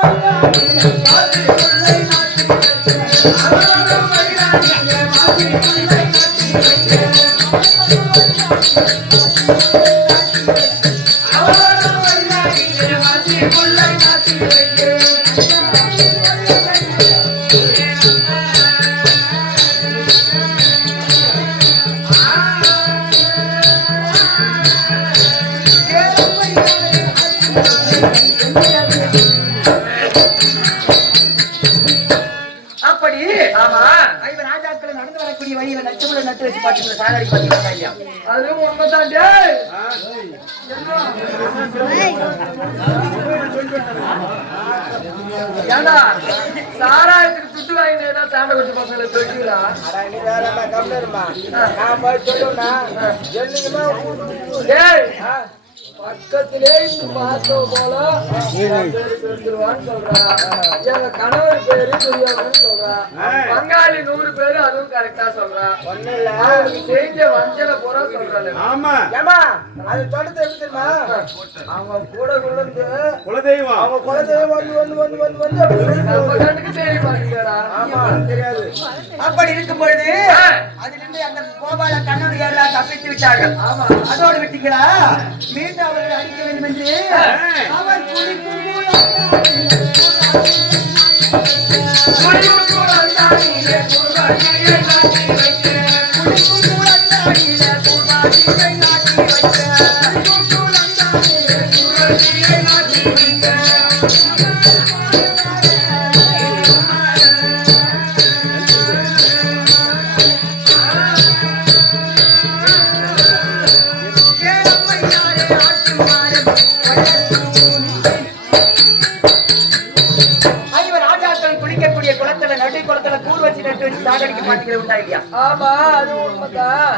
நட்டு வச்சு பாத்தீங்களா? சாகடி பாத்தீங்களா? இல்லையா? அதுவும் உண்மைதான். டேய் ஏண்டா சாராயத்துக்கு துட்டு வாங்கினா சாண்டை கொண்டு பசங்களை சொல்லிக்கிறா? பக்கத்திலே இருந்து பார்த்தோம் போல சொல்றான். எங்க கணவர் பேரு தெரியாமன்னு சொல்றான். பங்காளி 100 பேரு அதுவும் கரெக்டா சொல்றான். செஞ்ச வஞ்சல போற சொல்றாங்க. ஆமா அது தொடர்ந்து எப்படி தெரியுமா? அவங்க கூட விழுந்து குலதெய்வம் அவங்க குலதெய்வம் வந்து நம்ம கண்ணுக்கு தெரிய மாட்டேங்கிறா. தெரியாது. அப்படி இருக்கும் பொழுது அதிலிருந்து அந்த கோபால கண்ணன் எல்லாம் தப்பித்து விட்டார்கள். ஆமா அதோடு விட்டீங்களா? மீண்டும் அவர்கள் அடிக்க வேண்டும் என்று அவர்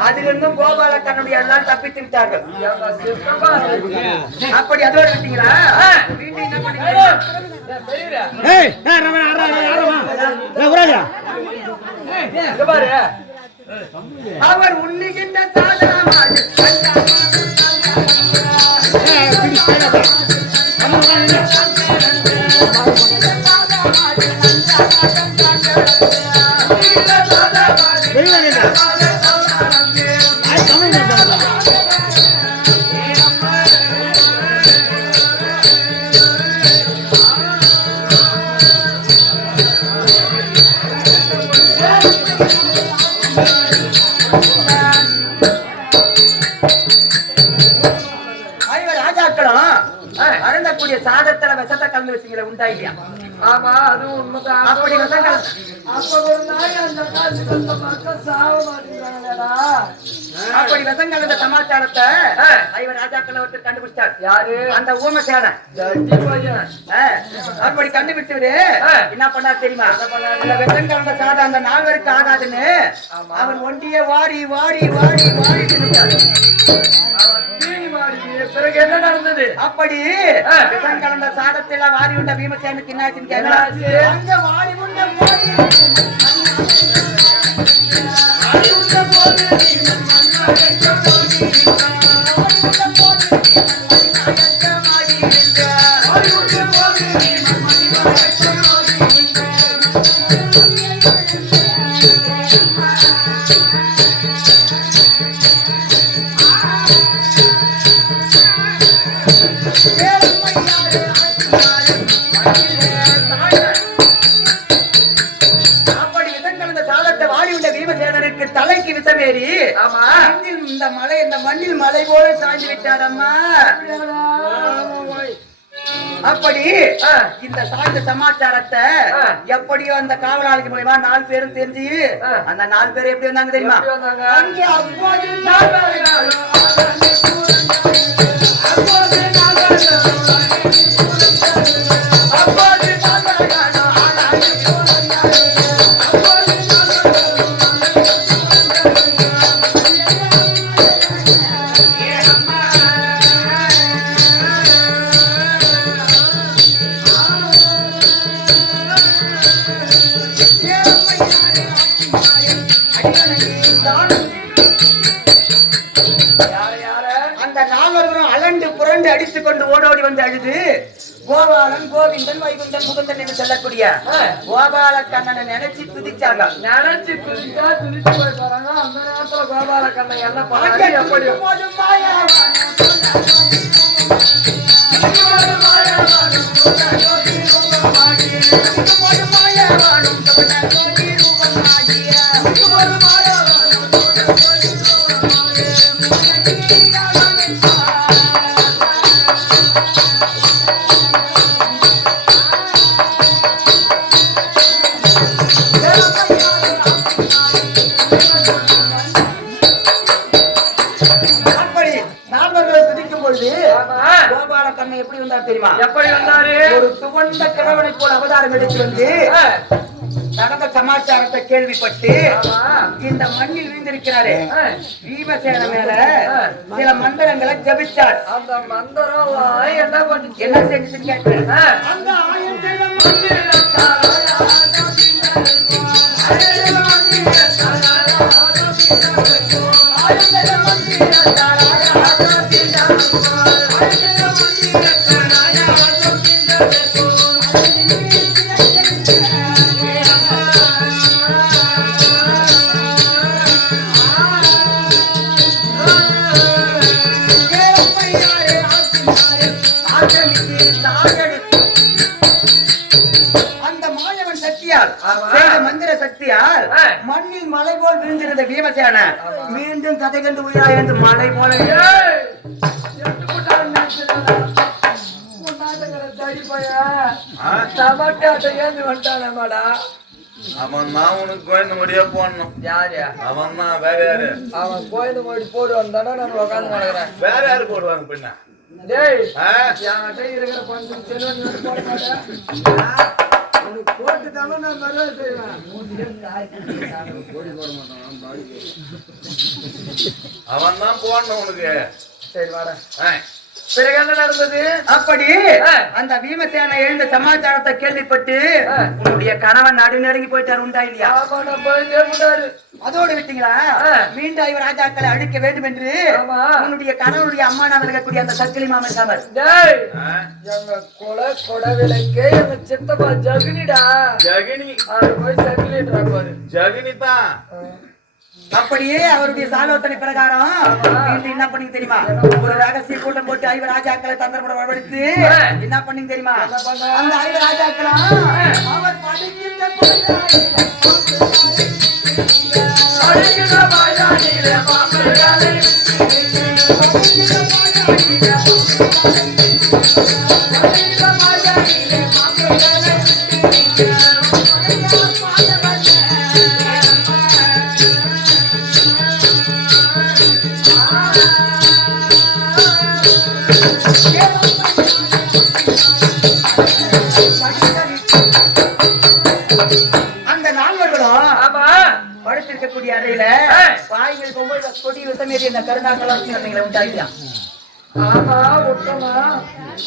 அதிலிருந்தும் கோபால கண்ணுடைய எல்லாம் தப்பித்து விட்டார்கள். அப்படி அதோடு விட்டீங்களா? வீட்டு என்ன பண்ணீங்க? அவர் உண்ணுகின்ற சாதனமாக அருந்தக்கூடிய சாதத்துல விஷத்தை கலந்து வச்சுங்கள உண்டா இல்லையா? ஆமா அதுவும் உண்மைதான். அப்படி விஷங்கள் அப்ப ஒரு நாய் அந்த காலத்துல மக்கள் சாவ மாட்டேங்கிறாங்களேடா. அப்படி விஷங்கள் இந்த சமாச்சாரத்தை ஐவர் ராஜாக்கள் ஒருத்தர் கண்டுபிடிச்சார். யாரு? அந்த ஊமசேன பையன். அப்படி கண்டுபிடிச்சவரு என்ன பண்ணார் தெரியுமா? இந்த விஷங்கள் சாதம் அந்த 4 பேருக்கு ஆகாதுன்னு அவன் ஒண்டியே வாரி வாரி வாரி வாரி தின்னுட்டார். பிறகு என்ன நடந்தது? அப்படி விஷம் கலந்த சாதத்தில் வாரி உண்ட பீமசேனுக்கு என்னாச்சுன்னு கேட்கலாம். அங்க வாரி உண்ட தலைக்கு விசமேறி இந்த மலை இந்த மண்ணில் மலை போல சாய்ந்து விட்டாரம்மா. அப்படி இந்த சாய்ந்த சமாச்சாரத்தை எப்படியோ அந்த காவலாளிக்கு மூலமா 4 பேரும் தெரிஞ்சு அந்த 4 பேர் எப்படி வந்தாங்க தெரியுமா? அங்கே அப்போது அந்த நால்வர்களும் அலண்டு புரண்டு அடித்துக் கொண்டு ஓடோடி வந்து அழுது கோபாலன் கோவிந்தன் வைகுந்தன் முகுந்தன் என்று சொல்லக்கூடிய கோபால கண்ணனை நினைச்சு துதிச்சாங்க. நினைச்சு துதிச்சா துதிச்சு போய் போறாங்க. அந்த நேரத்துல கோபால கண்ணன் என்ன பண்ணாரு? எப்படி கோபால கண்ணன் எப்படி வந்தார் தெரியுமா? எப்படி வந்தாரு? ஒரு துவண்ட கிழவனை போல அவதாரம் எடுத்து வந்து நடந்த சமாச்சாரத்தை கேள்விப்பட்டு இந்த மண்ணில் வீழ்ந்திருக்கிறாரே பீமசேன மேல சில மந்திரங்களை ஜபித்தார். அந்த மந்திரம் என்ன பண்ணி என்ன செஞ்சு கேட்கிறேன். அந்த மாயவன் சக்தியால் மந்திர சக்தியால் மண்ணில் மலை போல் விழுந்திருந்த பீமசேன மீண்டும் கதை கண்டு உயிரா என்று மலை போல அவன் தான் உனக்கு கோயில் முடிய போடணும். யாரு அவன் தான் வேற யாரு? அவன் கோயில் மோடி போடு வந்தானே நான் உட்காந்து நடக்கிறேன். வேற யாரு போடுவாங்க பின்ன? டேய் என்கிட்ட இருக்கிற கொஞ்சம் செல்வன் போட மாட்டேன். உனக்கு போட்டுட்டாலும் நான் மரியாதை செய்வேன். அவன் தான் போடணும் உனக்கு. சரி வாடா. பிறகு என்ன நடந்தது? அப்படி அந்த பீமசேன எழுந்த சமாச்சாரத்தை கேள்விப்பட்டு உன்னுடைய கணவன் நடு நெருங்கி போயிட்டாரு. உண்டா இல்லையா? அதோடு விட்டீங்களா? மீண்டும் இவர் ராஜாக்களை அழிக்க வேண்டும் என்று உன்னுடைய கணவனுடைய அம்மா நான் இருக்கக்கூடிய அந்த சக்கிலி மாமன் சாமர் எங்க கொலை கொடவிலைக்கு எங்க சித்தப்பா ஜகினிடா. ஜகினி போய் சக்கிலின்றா பாரு. ஜகினி தான். அப்படியே அவருடைய சாலோசனை பிரகாரம் என்ன பண்ணி தெரியுமா? ஒரு ரகசிய கூட்டம் போட்டு 5 ராஜாக்களை தந்திரப்பட வரவழைத்து என்ன பண்ணி தெரியுமா? அந்த 5 ராஜாக்களும் அவர் படிக்கின்ற அந்த நால்வர்களும் படுத்திருக்கக்கூடிய அறையில பாய்கள் கொடி விசமேறி அந்த கருணாக்கலாசிகளை உண்டாக்கியா? ஆமா விட்டமா.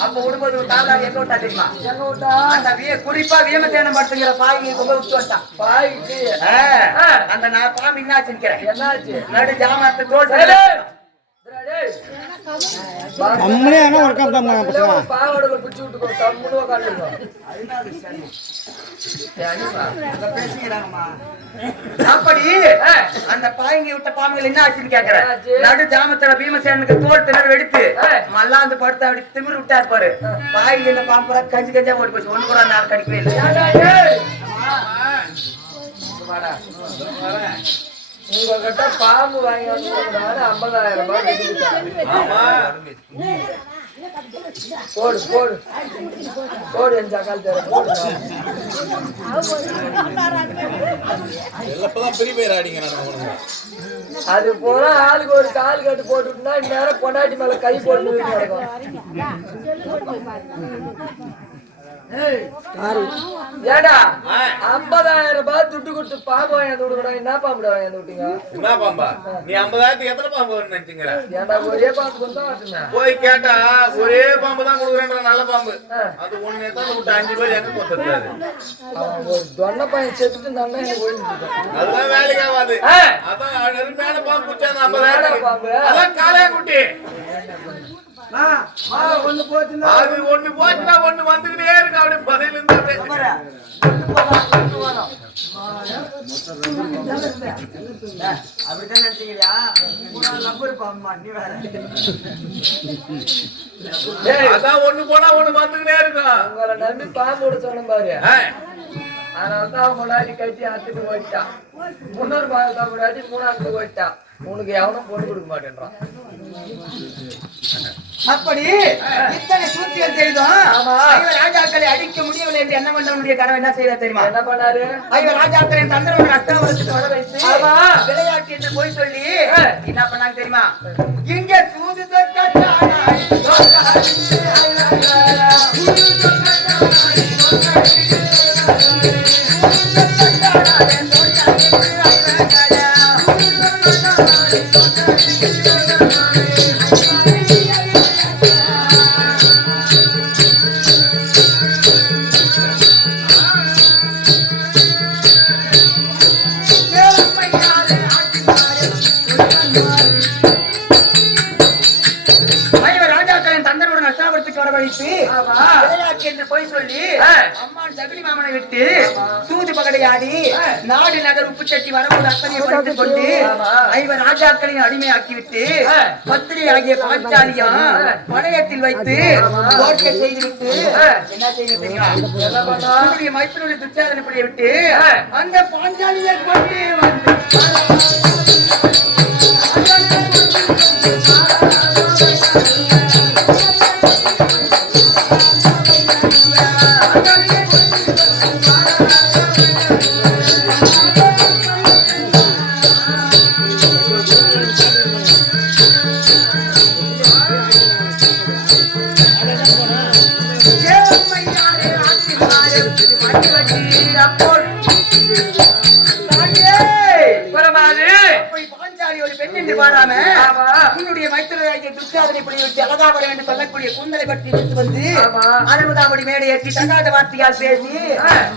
அப்ப விடும்போது ஒரு காலாடி எங்க விட்டா தெரியுமா? எங்க விட்டா? அந்த குறிப்பா வீமசேனம் படுத்துங்கிற பாய்கள் ரொம்ப விட்டு வந்தான். பாய்க்கு அந்த நான் பாம்பு என்னாச்சு நிக்கிறேன். என்னாச்சு? நடு ஜாமத்து தோல் பாவடல பிடிச்சு விட்டுக்கோ. தம்முன்னு உட்காந்துருக்கோ. அப்படி அந்த பாயங்கி விட்ட பாம்புகள் என்ன ஆச்சுன்னு கேக்குறேன். நடு ஜாமத்துல பீமசேனுக்கு தோல் திணறு எடுத்து மல்லாந்து படுத்து அப்படி திமிரு விட்டா இருப்பாரு. பாயங்கி இந்த பாம்பு கஞ்சி கஞ்சா ஓடி போச்சு. ஒண்ணு கூட நாள் கடிக்கவே இல்லை. உங்ககிட்ட பாம்பு வாங்கி வந்து 50,000 ரூபாய் போடு போடு போடு. என் ஜக்கால் தர போடு. அது போல ஆளுக்கு ஒரு கால் கட்டு போட்டுட்டா இந்நேரம் பொண்டாட்டி மேல கை போட்டு நடக்கும். ஏடா 50,000 ரூபாய் துட்டு கொடுத்து பாம்பு வாங்கி விடுறா. என்ன பாம்புடா வாங்கி விட்டீங்க? என்ன பாம்பா? நீ 50,000 எத்தனை பாம்பு வரும்னு நினைச்சீங்களா? ஏன்டா ஒரே பாம்பு கொண்டு வரட்டுமே. போய் கேட்டா ஒரே பாம்பு தான் கொடுக்குறேன்ற நல்ல பாம்பு. அது ஒண்ணு எத்தனை விட்டு 5 பேர் எங்க கொடுத்துருக்காரு? ஒரு தொன்ன பையன் செத்துட்டு நல்லா எனக்கு ஓடிட்டு அதெல்லாம் வேலைக்கு ஆகாது. அதான் நெருமையான பாம்பு குடிச்சா 50,000 பாம்பு. அதான் காளையா குட்டி. ஒண்ணு போச்சுன்னா அது ஒண்ணு போச்சுன்னா ஒண்ணு வந்துகிட்டே இருக்கு. அப்படி பதில் இருந்தாரு அப்படிதான் நினைச்சீங்களா? நம்பர் பாம்பா நீ வேற. அதான் ஒண்ணு போனா ஒண்ணு வந்துகிட்டே இருக்கும். உங்களை நம்பி பாம்பு விட சொன்ன பாரு. அதனாலதான் அவன் முன்னாடி கட்டி அத்துட்டு போயிட்டான். முன்னொரு பாம்பு முன்னாடி 3ஆவது போயிட்டான். உனக்கு எவனும் பொண்ணு கொடுக்க மாட்டேன்றான். அப்படி இத்தனை சூழ்ச்சிகள் செய்தோம். ராஜாக்களை அடிக்க முடியவில்லை என்று என்ன பண்ணவனுடைய கனவு என்ன செய்ய தெரியுமா? என்ன பண்ணாரு? ராஜாக்களின் தந்திரம் அட்டவரத்துக்கு வர வைத்து விளையாட்டு என்று போய் சொல்லி என்ன பண்ணாங்க தெரியுமா? இங்க சூது சூது பகடையாடி நாடு நகர் உப்பு சட்டி வரம்போது அத்தனை படித்துக் கொண்டு 5 ராஜாக்களையும் அடிமையாக்கிவிட்டு பத்திரி ஆகிய பாஞ்சாலியும் வளையத்தில் வைத்து தோற்க செய்துவிட்டு என்ன செய்ய தெரியுமா? மைத்தினுடைய துச்சாதனை பணியை விட்டு அந்த பாஞ்சாலியை கொண்டு வந்து உன்னுடைய மைத்திராகிய துச்சாதனை படி விட்டு அழகாபுரம் என்று சொல்லக்கூடிய கூந்தலை பற்றி எடுத்து வந்து 60ஆம் மேடை ஏற்றி தங்காத வார்த்தையால் பேசி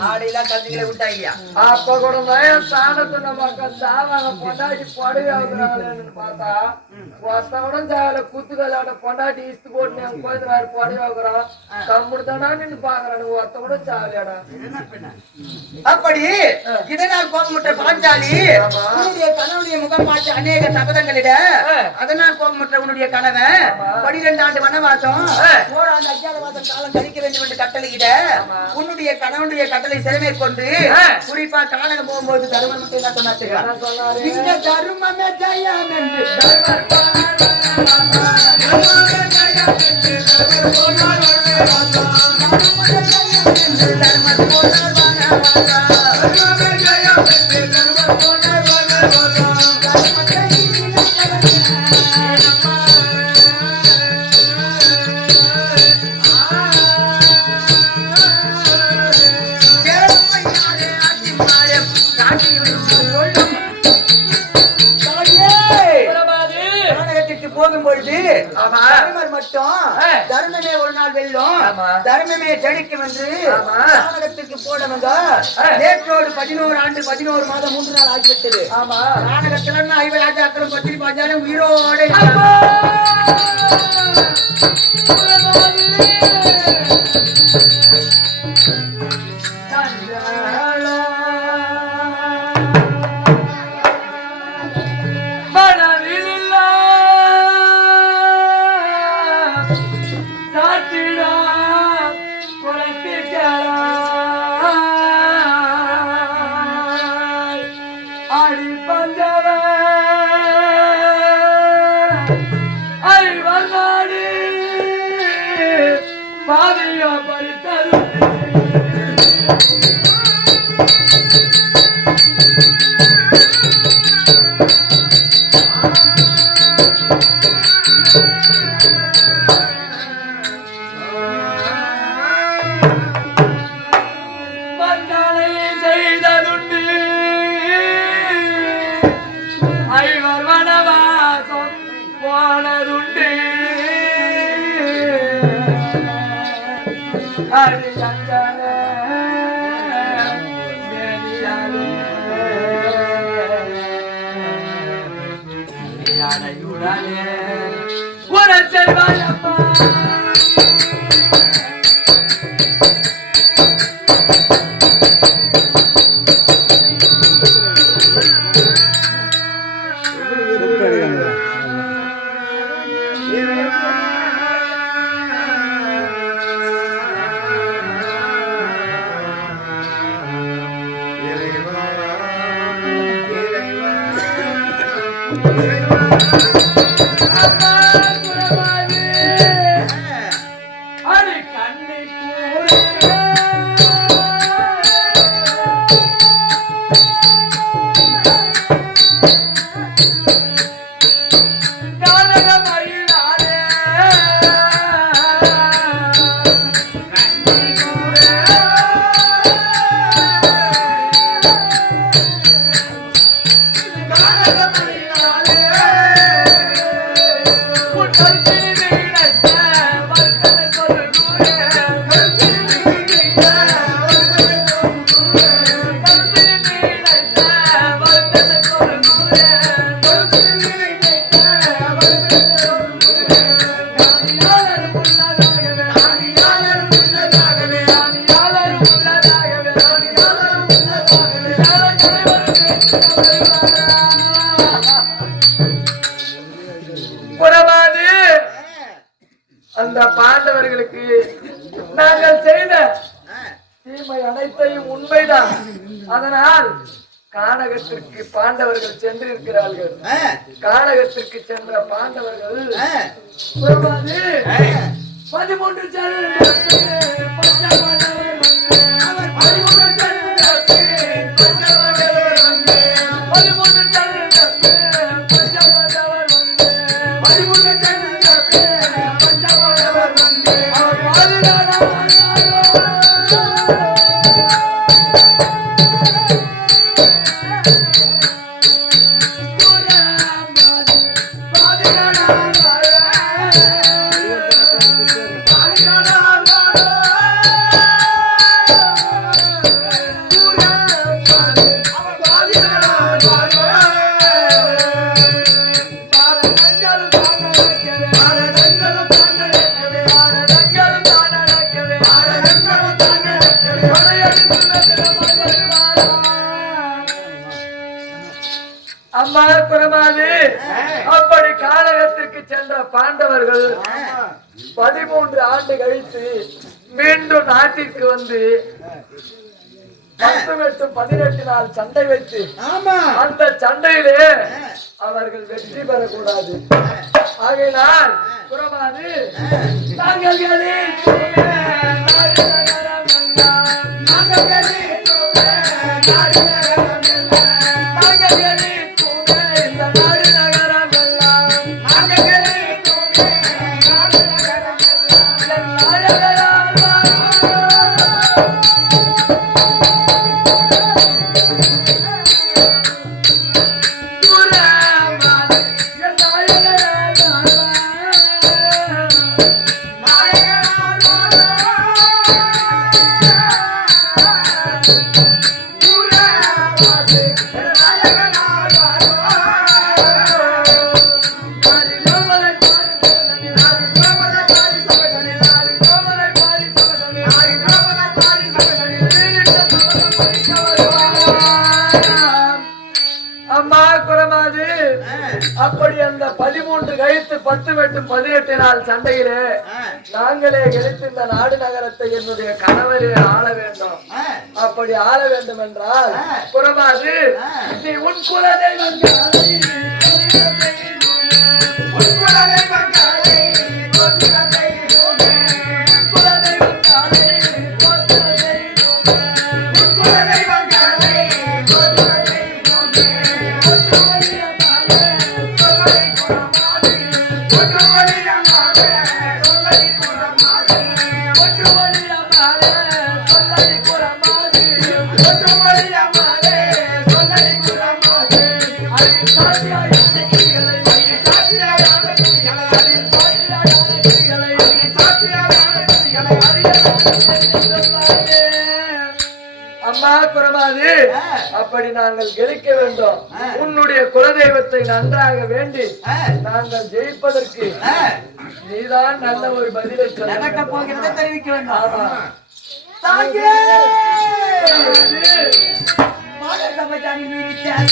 ஆடையெல்லாம் கல்விகளை விட்டா இல்லையா? அப்ப கூட சாண சொன்ன பக்கம் சாவாங்க பொண்டாட்டி படுகை ஆகுறாங்கன்னு பார்த்தா ஒருத்தவனும் சாவல குத்துக்கல்லாட பொண்டாட்டி இஸ்து போட்டு என் கோயிலாரு படுகை ஆகுறான். கம்முடுத்தானா நின்று பாக்குறானு ஒருத்தவனோட சாவலியாடா. அப்படி இதனால் கோபமுற்ற பாஞ்சாலி உன்னுடைய கணவனுடைய முகம் பார்த்து அநேக சபதங்களிட அதனால் கோபமுற்ற உன்னுடைய கணவன் 12 ஆண்டு வனவாசம் 1 ஆண்டு அஜ்ஞாதவாசம் காலம் கழிக்க வேண்டும் என்று கட்டளையிட உன்னுடைய கணவனுடைய கட்டளை சிறமே கொண்டு குறிப்பா காணகம் போகும்போது தருமம் என்ன சொன்னார்? இந்த தருமமே ஜெயம் என்று போகும்பொழுது மட்டும் தர்மமே ஒரு நாள் வெல்லும், தர்மமே ஜெயிக்கும் என்று நாடகத்திற்கு போனவங்க நேற்றோடு 11 ஆண்டு 11 மாதம் 3 நாள் ஆகிவிட்டது. நாடகத்துல 5 ராஜாக்களும் 10 பாஞ்சாலும் உயிரோடு பாதையா பறித்தரு அந்த பாண்டவர்களுக்கு நாங்கள் செய்த தீமை அனைத்தையும் உண்மைதான். அதனால் கானகத்திற்கு பாண்டவர்கள் சென்றிருக்கிறார்கள். கானகத்திற்கு சென்ற பாண்டவர்கள் 13 அம்மா குரமாது அப்படி கானகத்திற்கு சென்ற பாண்டவர்கள் 13 ஆண்டு கழித்து மீண்டும் நாட்டிற்கு வந்து 18 நாள் சண்டை வைத்து அந்த சண்டையிலே அவர்கள் வெற்றி பெறக்கூடாது. ஆகையினால் குரமாது நாங்கள் அப்படி அந்த 13 கழித்து 10 மற்றும் 18 நாள் சண்டையிலே நாங்களே கழித்து இந்த நாடு நகரத்தை என்னுடைய கணவரே ஆள வேண்டும். அப்படி ஆள வேண்டும் என்றால் புறமாது நீ உன் குலதெய்வம் அம்மா குரமாது, அப்படி நாங்கள் ஜெயிக்க வேண்டும். உன்னுடைய குலதெய்வத்தை நன்றாக வேண்டி நாங்கள் ஜெயிப்பதற்கு நீதான் நல்ல ஒரு பதிலை நடக்க போகிறத தெரிவிக்க வேண்டும். ஆமா தாயே மாட சபைதானி மீறிட்டார்.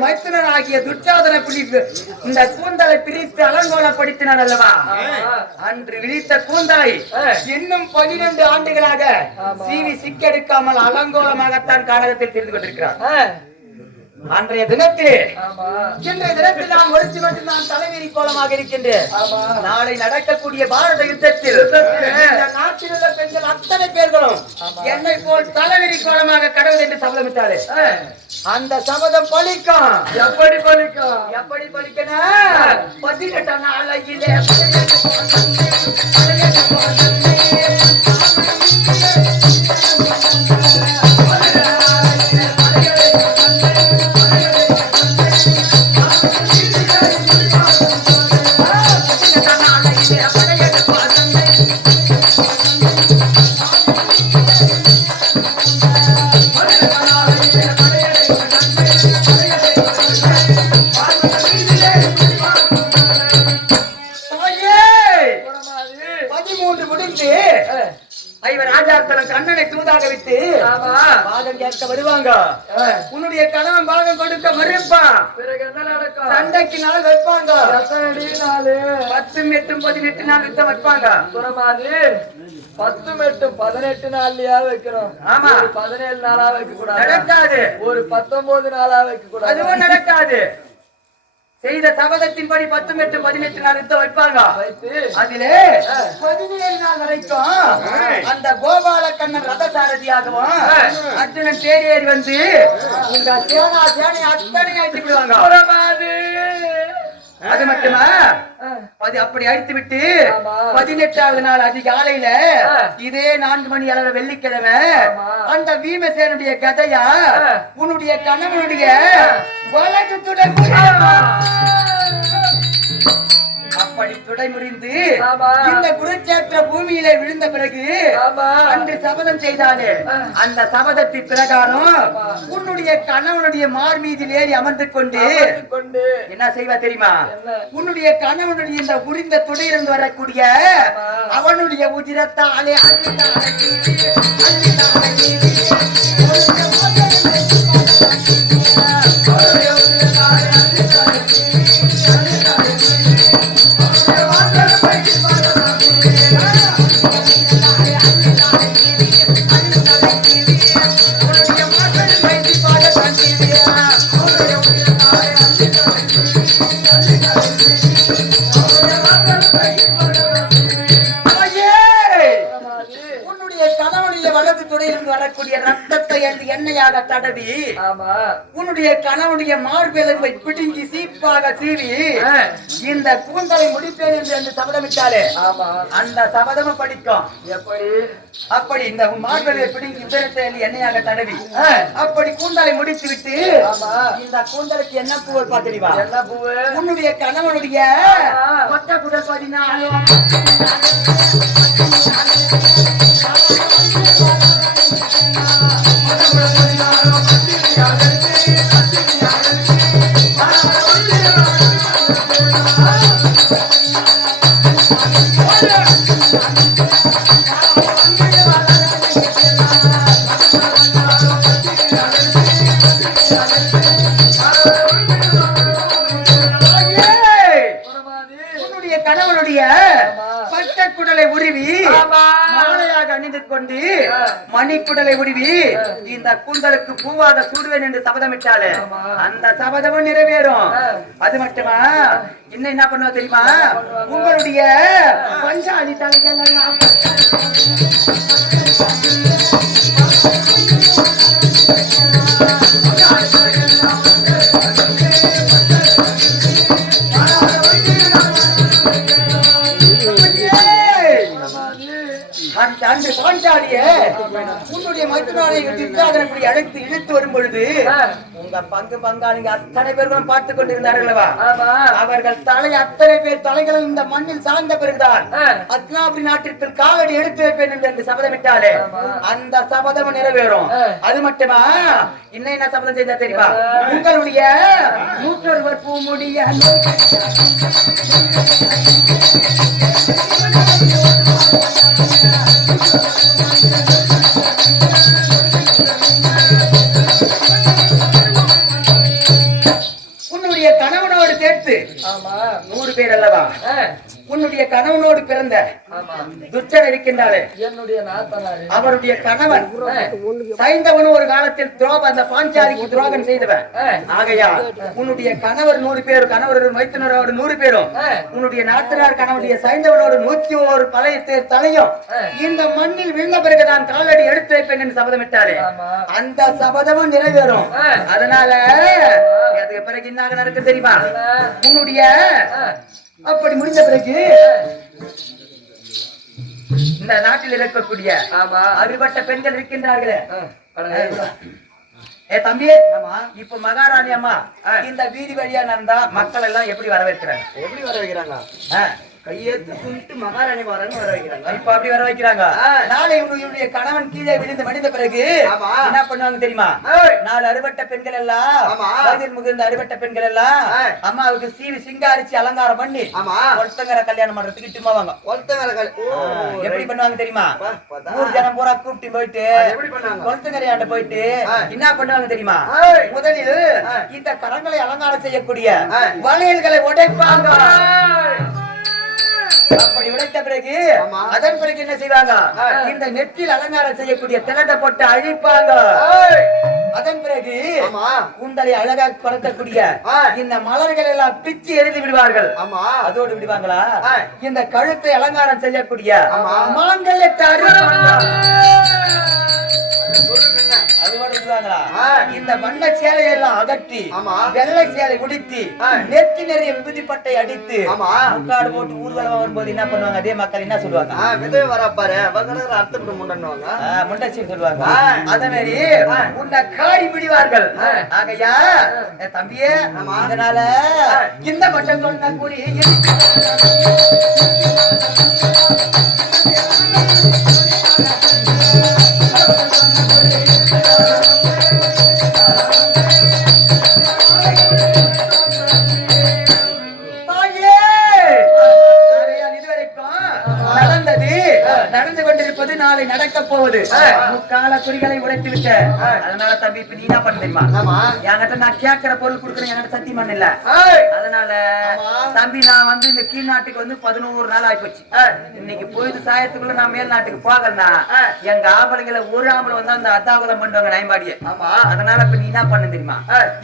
மைத்துனராகிய துச்சாதன பிடிப்பு இந்த கூந்தலை பிரித்து அலங்கோலப்படுத்தினார் அல்லவா? அன்று விரித்த கூந்தலை இன்னும் 12 ஆண்டுகளாக சீவி சிக்கெடுக்காமல் அலங்கோலமாகத்தான் கானகத்தில் தெரிந்து கொண்டிருக்கிறார். அன்றைய தினத்தில் இன்றைய தினத்தில் நான் ஒழிச்சு மட்டும் நான் தலைவீரி கோலமாக இருக்கின்றேன். நாளை நடக்கக்கூடிய பாரத யுத்தத்தில் இந்த நாட்டில் உள்ள பெண்கள் அத்தனை பேர்களும் என்னை போல் தலைவீரி கோலமாக கடவுள் என்று சபதமிட்டாரு. அந்த சபதம் பலிக்கும். எப்படி பலிக்கும்? எப்படி பலிக்கணும்? 18 நாளையிலே கண்ணனை தூதாக விட்டு பாகம் கேட்க வருவாங்க. உன்னுடைய கணவன் பாகம் கொடுக்க மறுப்பான். பிறகு என்ன நடக்கும்? சண்டைக்கு நாள் வைப்பாங்க. 10 8 18 நாள் யுத்தம் வைப்பாங்க. குரமாது 10 8 18 நாள்லயா வைக்கிறோம். ஆமா 17 நாளா வைக்க கூடாது. நடக்காது. ஒரு 19 நாளா வைக்க கூடாது. அதுவும் நடக்காது. செய்த சபதத்தின்படி 10 8 18 நாள் யுத்தம் வைப்பாங்க. அதிலே 17 நாள் வரைக்கும் அந்த கோபால கண்ணன் ரத சாரதியாகவும் அர்ஜுனன் தேடி வந்து உங்க சேனை அத்தனை அடித்து விடுவாங்க. அது மட்டுமா அப்படி அடித்து விட்டு 18வது நாள் அதிகாலையில இதே 4 மணி அளவு வெள்ளிக்கிழமை அந்த பீமசேனுடைய கதையா உன்னுடைய கணவனுடைய வலதுடன் அப்படி துடை முறிந்து இந்த குருச்சேத்திர பூமியிலே விழுந்த பிறகு அன்று சபதம் செய்தாலே அந்த சபதத்தின் பிரகாரம் உன்னுடைய கணவனுடைய மார் மீதில் ஏறி அமர்ந்து கொண்டு என்ன செய்வா தெரியுமா? உன்னுடைய கணவனுடைய இந்த உரிந்த துடையிலிருந்து வரக்கூடிய அவனுடைய உதிரத்தாலே வரக்கூடிய ரத்தத்தை எண்ணெயாக தடவி உன்னுடைய கணவனுடைய மார்பெலும்பை பிடுங்கி சீப்பாக சீவி இந்த கூந்தலை முடிப்பேன் என்று சபதமிட்டாலே அந்த சபதம் படிக்கும். எப்படி? அப்படி இந்த மார்பெலை பிடுங்கி உதரத்தை எண்ணெயாக தடவி அப்படி கூந்தலை முடித்து விட்டு இந்த கூந்தலுக்கு என்ன பூ தெரியுமா? என்ன பூ? உன்னுடைய கணவனுடைய மொத்த குடல் 14 கணவனுடைய பட்ட அணிந்து கொண்டு மணிக்குடலை உருவி இந்த கூந்தலுக்கு பூவாக சூடுவேன் என்று சபதமிட்டாலே அந்த சபதமும் நிறைவேறும். அது மட்டுமா இன்னும் என்ன பண்ணுவா தெரியுமா? உங்களுடைய பஞ்சாதி தலைகள் எல்லாம் அந்த பாஞ்சாலிய உன்னுடைய மைத்துனாரை அழைத்து இழுத்து வரும் பொழுது உங்க பங்கு பங்காளிங்க அத்தனை பேர்களும் பார்த்துக் கொண்டிருந்தார்கள். அவர்கள் அத்தனை பேர் தலைகள் இந்த மண்ணில் சார்ந்த பிறகுதான் அத்னாபுரி நாட்டிற்கு காலடி எடுத்து வைப்பேன் என்று சபதமிட்டாலே அந்த சபதம் நிறைவேறும். அது மட்டுமா இன்னும் என்ன சபதம் செய்தா தெரியுமா? உங்களுடைய 101 பூமுடிய உன்னுடைய கணவனோடு சேர்த்து 100 பேர் அல்லவா? உன்னுடைய கணவனோடு பிறந்த துச்சன் இருக்கின்றாலே என்னுடைய நாத்தனார் அவருடைய கணவன் சைந்தவன் ஒரு காலத்தில் அந்த பாஞ்சாலிக்கு துரோகம் செய்தவன். ஆகையா உன்னுடைய கணவர் 100 பேர், கணவர் மைத்துனரோடு 100 பேரும், உன்னுடைய நாத்தனார் கணவனுடைய சைந்தவனோடு 101 பழைய தலையும் இந்த மண்ணில் விழுந்த பிறகுதான் காலடி எடுத்து வைப்பேன் என்று சபதமிட்டாரே அந்த சபதமும் நிறைவேறும். அதனால அதுக்கு பிறகு என்ன நடக்க தெரியுமா? உன்னுடைய அப்படி முடிந்த பிறகு இந்த நாட்டில் இருக்கக்கூடிய அறுபட்ட பெண்கள் இருக்கின்றார்களே தம்பி, இப்ப மகாராணி அம்மா இந்த வீதி வழியா நடந்தா மக்கள் எல்லாம் எப்படி வரவேற்கிறாங்க? எப்படி வர வைக்கிறாங்க? கையெழுத்து கும்பிட்டு மகாராணி மாறன்னு வர வைக்கிறாங்க. இப்ப அப்படி வர வைக்கிறாங்க. நாளை இவனுடைய கணவன் கீழே விழுந்து மடிந்த பிறகு என்ன பண்ணுவாங்க தெரியுமா? 4 அறுபட்ட பெண்கள் எல்லாம் வயதில் முதிர்ந்த அறுபட்ட பெண்கள் எல்லாம் அம்மாவுக்கு சீவி சிங்காரிச்சு அலங்காரம் பண்ணி ஒருத்தங்கரை கல்யாணம் பண்றதுக்கு டிமாவாங்க. எப்படி பண்ணுவாங்க தெரியுமா? ஊர் ஜனம் பூரா கூப்பிட்டு போயிட்டு ஒருத்தங்கரையாண்ட போயிட்டு என்ன பண்ணுவாங்க தெரியுமா? முதலில் இந்த கரங்களை அலங்காரம் செய்யக்கூடிய வளையல்களை உடைப்பாங்க. அப்படி உடைத்த பிறகு அதன் பிறகு என்ன செய்வாங்க? இந்த நெற்றில் அலங்காரம் செய்யக்கூடிய திலத்தை போட்டு அழிப்பாங்க. அதன் பிறகு கூந்தலை அழகாக படுத்தக்கூடிய இந்த மலர்கள் எல்லாம் பிச்சு எரிந்து விடுவார்கள். அதோடு விடுவாங்களா? இந்த கழுத்தை அலங்காரம் செய்யக்கூடிய மாங்கல்யத்தை இந்த வண்ண சேலையெல்லாம் அகற்றி வெள்ளை சேலை உடுத்தி நெத்தி நிறைய விபூதி பட்டை அடித்து முக்காடு போட்டு ஊர்வலம் வரும்போது என்ன பண்ணுவாங்க? அதே மக்கள் என்ன சொல்லுவாங்க? முண்டச்சி சொல்லுவாங்க. அதே மாதிரி உன்னை காடி பிடிவார்கள். ஆகையா தம்பியே, அதனால இந்த பட்டம் சொன்ன கூறி நடந்து கொண்டிருப்பது நாளை நடக்க போவது. முக்கால குறிகளை உடைத்து விட்ட. அதனால தம்பி இப்ப நீ என்ன பண்ண தெரியுமா? என்கிட்ட நான் கேட்கிற பொருள் கொடுக்குறேன், என்கிட்ட சத்தியமான இல்ல. அதனால தம்பி நான் வந்து இந்த கீழ் நாட்டுக்கு வந்து 11 நாள் ஆயிப்போச்சு. இன்னைக்கு போயிட்டு சாயத்துக்குள்ள நான் மேல் நாட்டுக்கு போகலன்னா எங்க ஆம்பளைங்களை ஒரு ஆம்பளை வந்து அந்த அத்தாகுதம் பண்ணுவாங்க நயம்பாடிய. அதனால இப்ப நீ என்ன பண்ண தெரியுமா?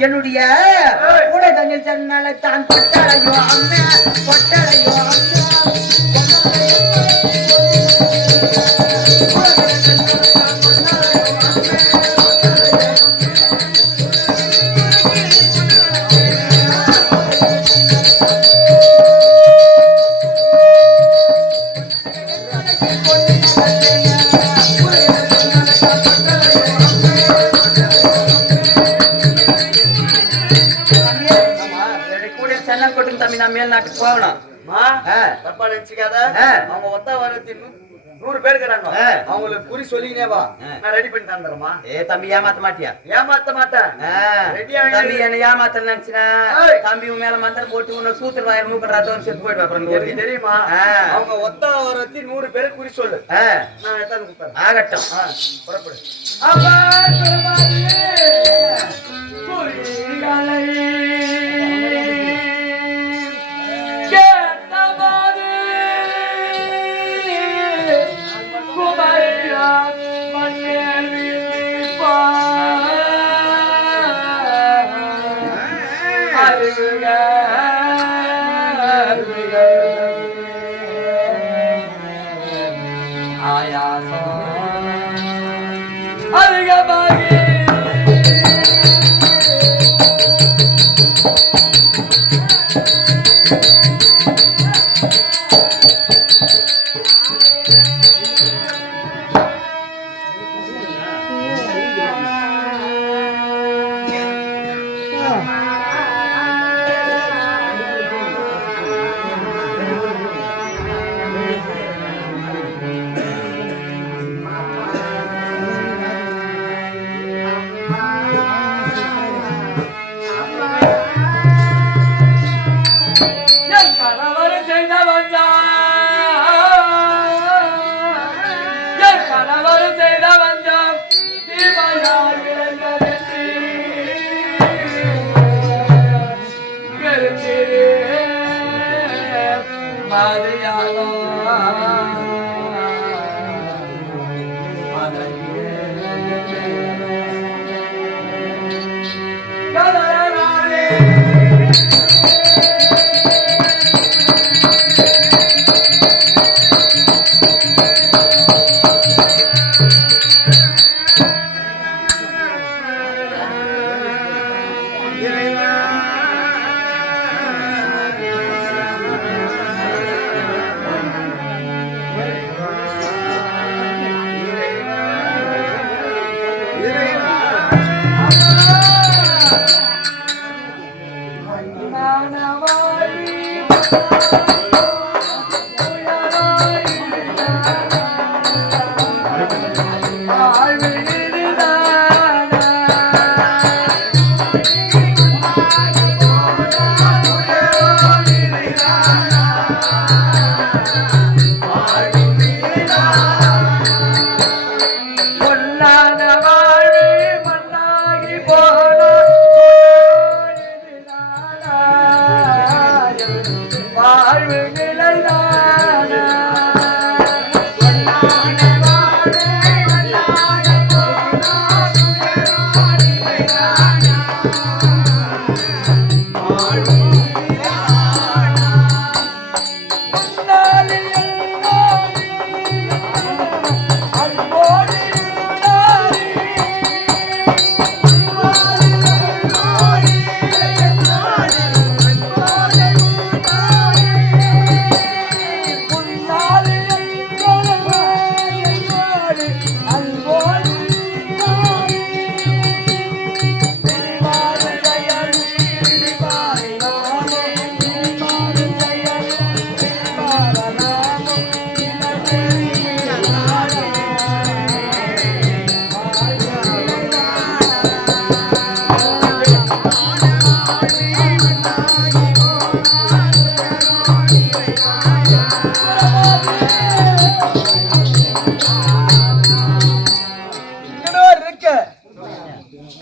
என்னுடைய கூட தண்ணில் சொன்னால தான் பொட்டலையோ அம்மா பொட்டலையோ மேல்நாட்டுக்கு போகணும். தப்பா நினைச்சுக்காத. அவங்க ஒத்த வாரத்தின் 100 பேர் இருக்கிறாங்க. அவங்களுக்கு குறி சொல்லிக்கினே வா, நான் ரெடி பண்ணி தந்துறேமா. தம்பி ஏமாத்த மாட்டியா? ஏமாத்த மாட்டேன். தம்பி என்ன ஏமாத்த நினைச்சுனா தம்பி உன் மேல மந்திரம் போட்டு உன்னை சூத்திர வாயில மூக்கறாதோன்னு செத்து போயிட்டு அப்புறம் தெரியுமா? அவங்க ஒத்த வாரத்தின் 100 பேர் குறி சொல்லு. நான் எத்தனை கூப்பிடுறேன். ஆகட்டும், புறப்படு. அப்பா ஆயாசம் அதிகமாகி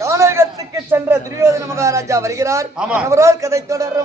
கானகத்துக்கு சென்ற துரியோதன மகாராஜா வருகிறார். அவரால் கதை தொடர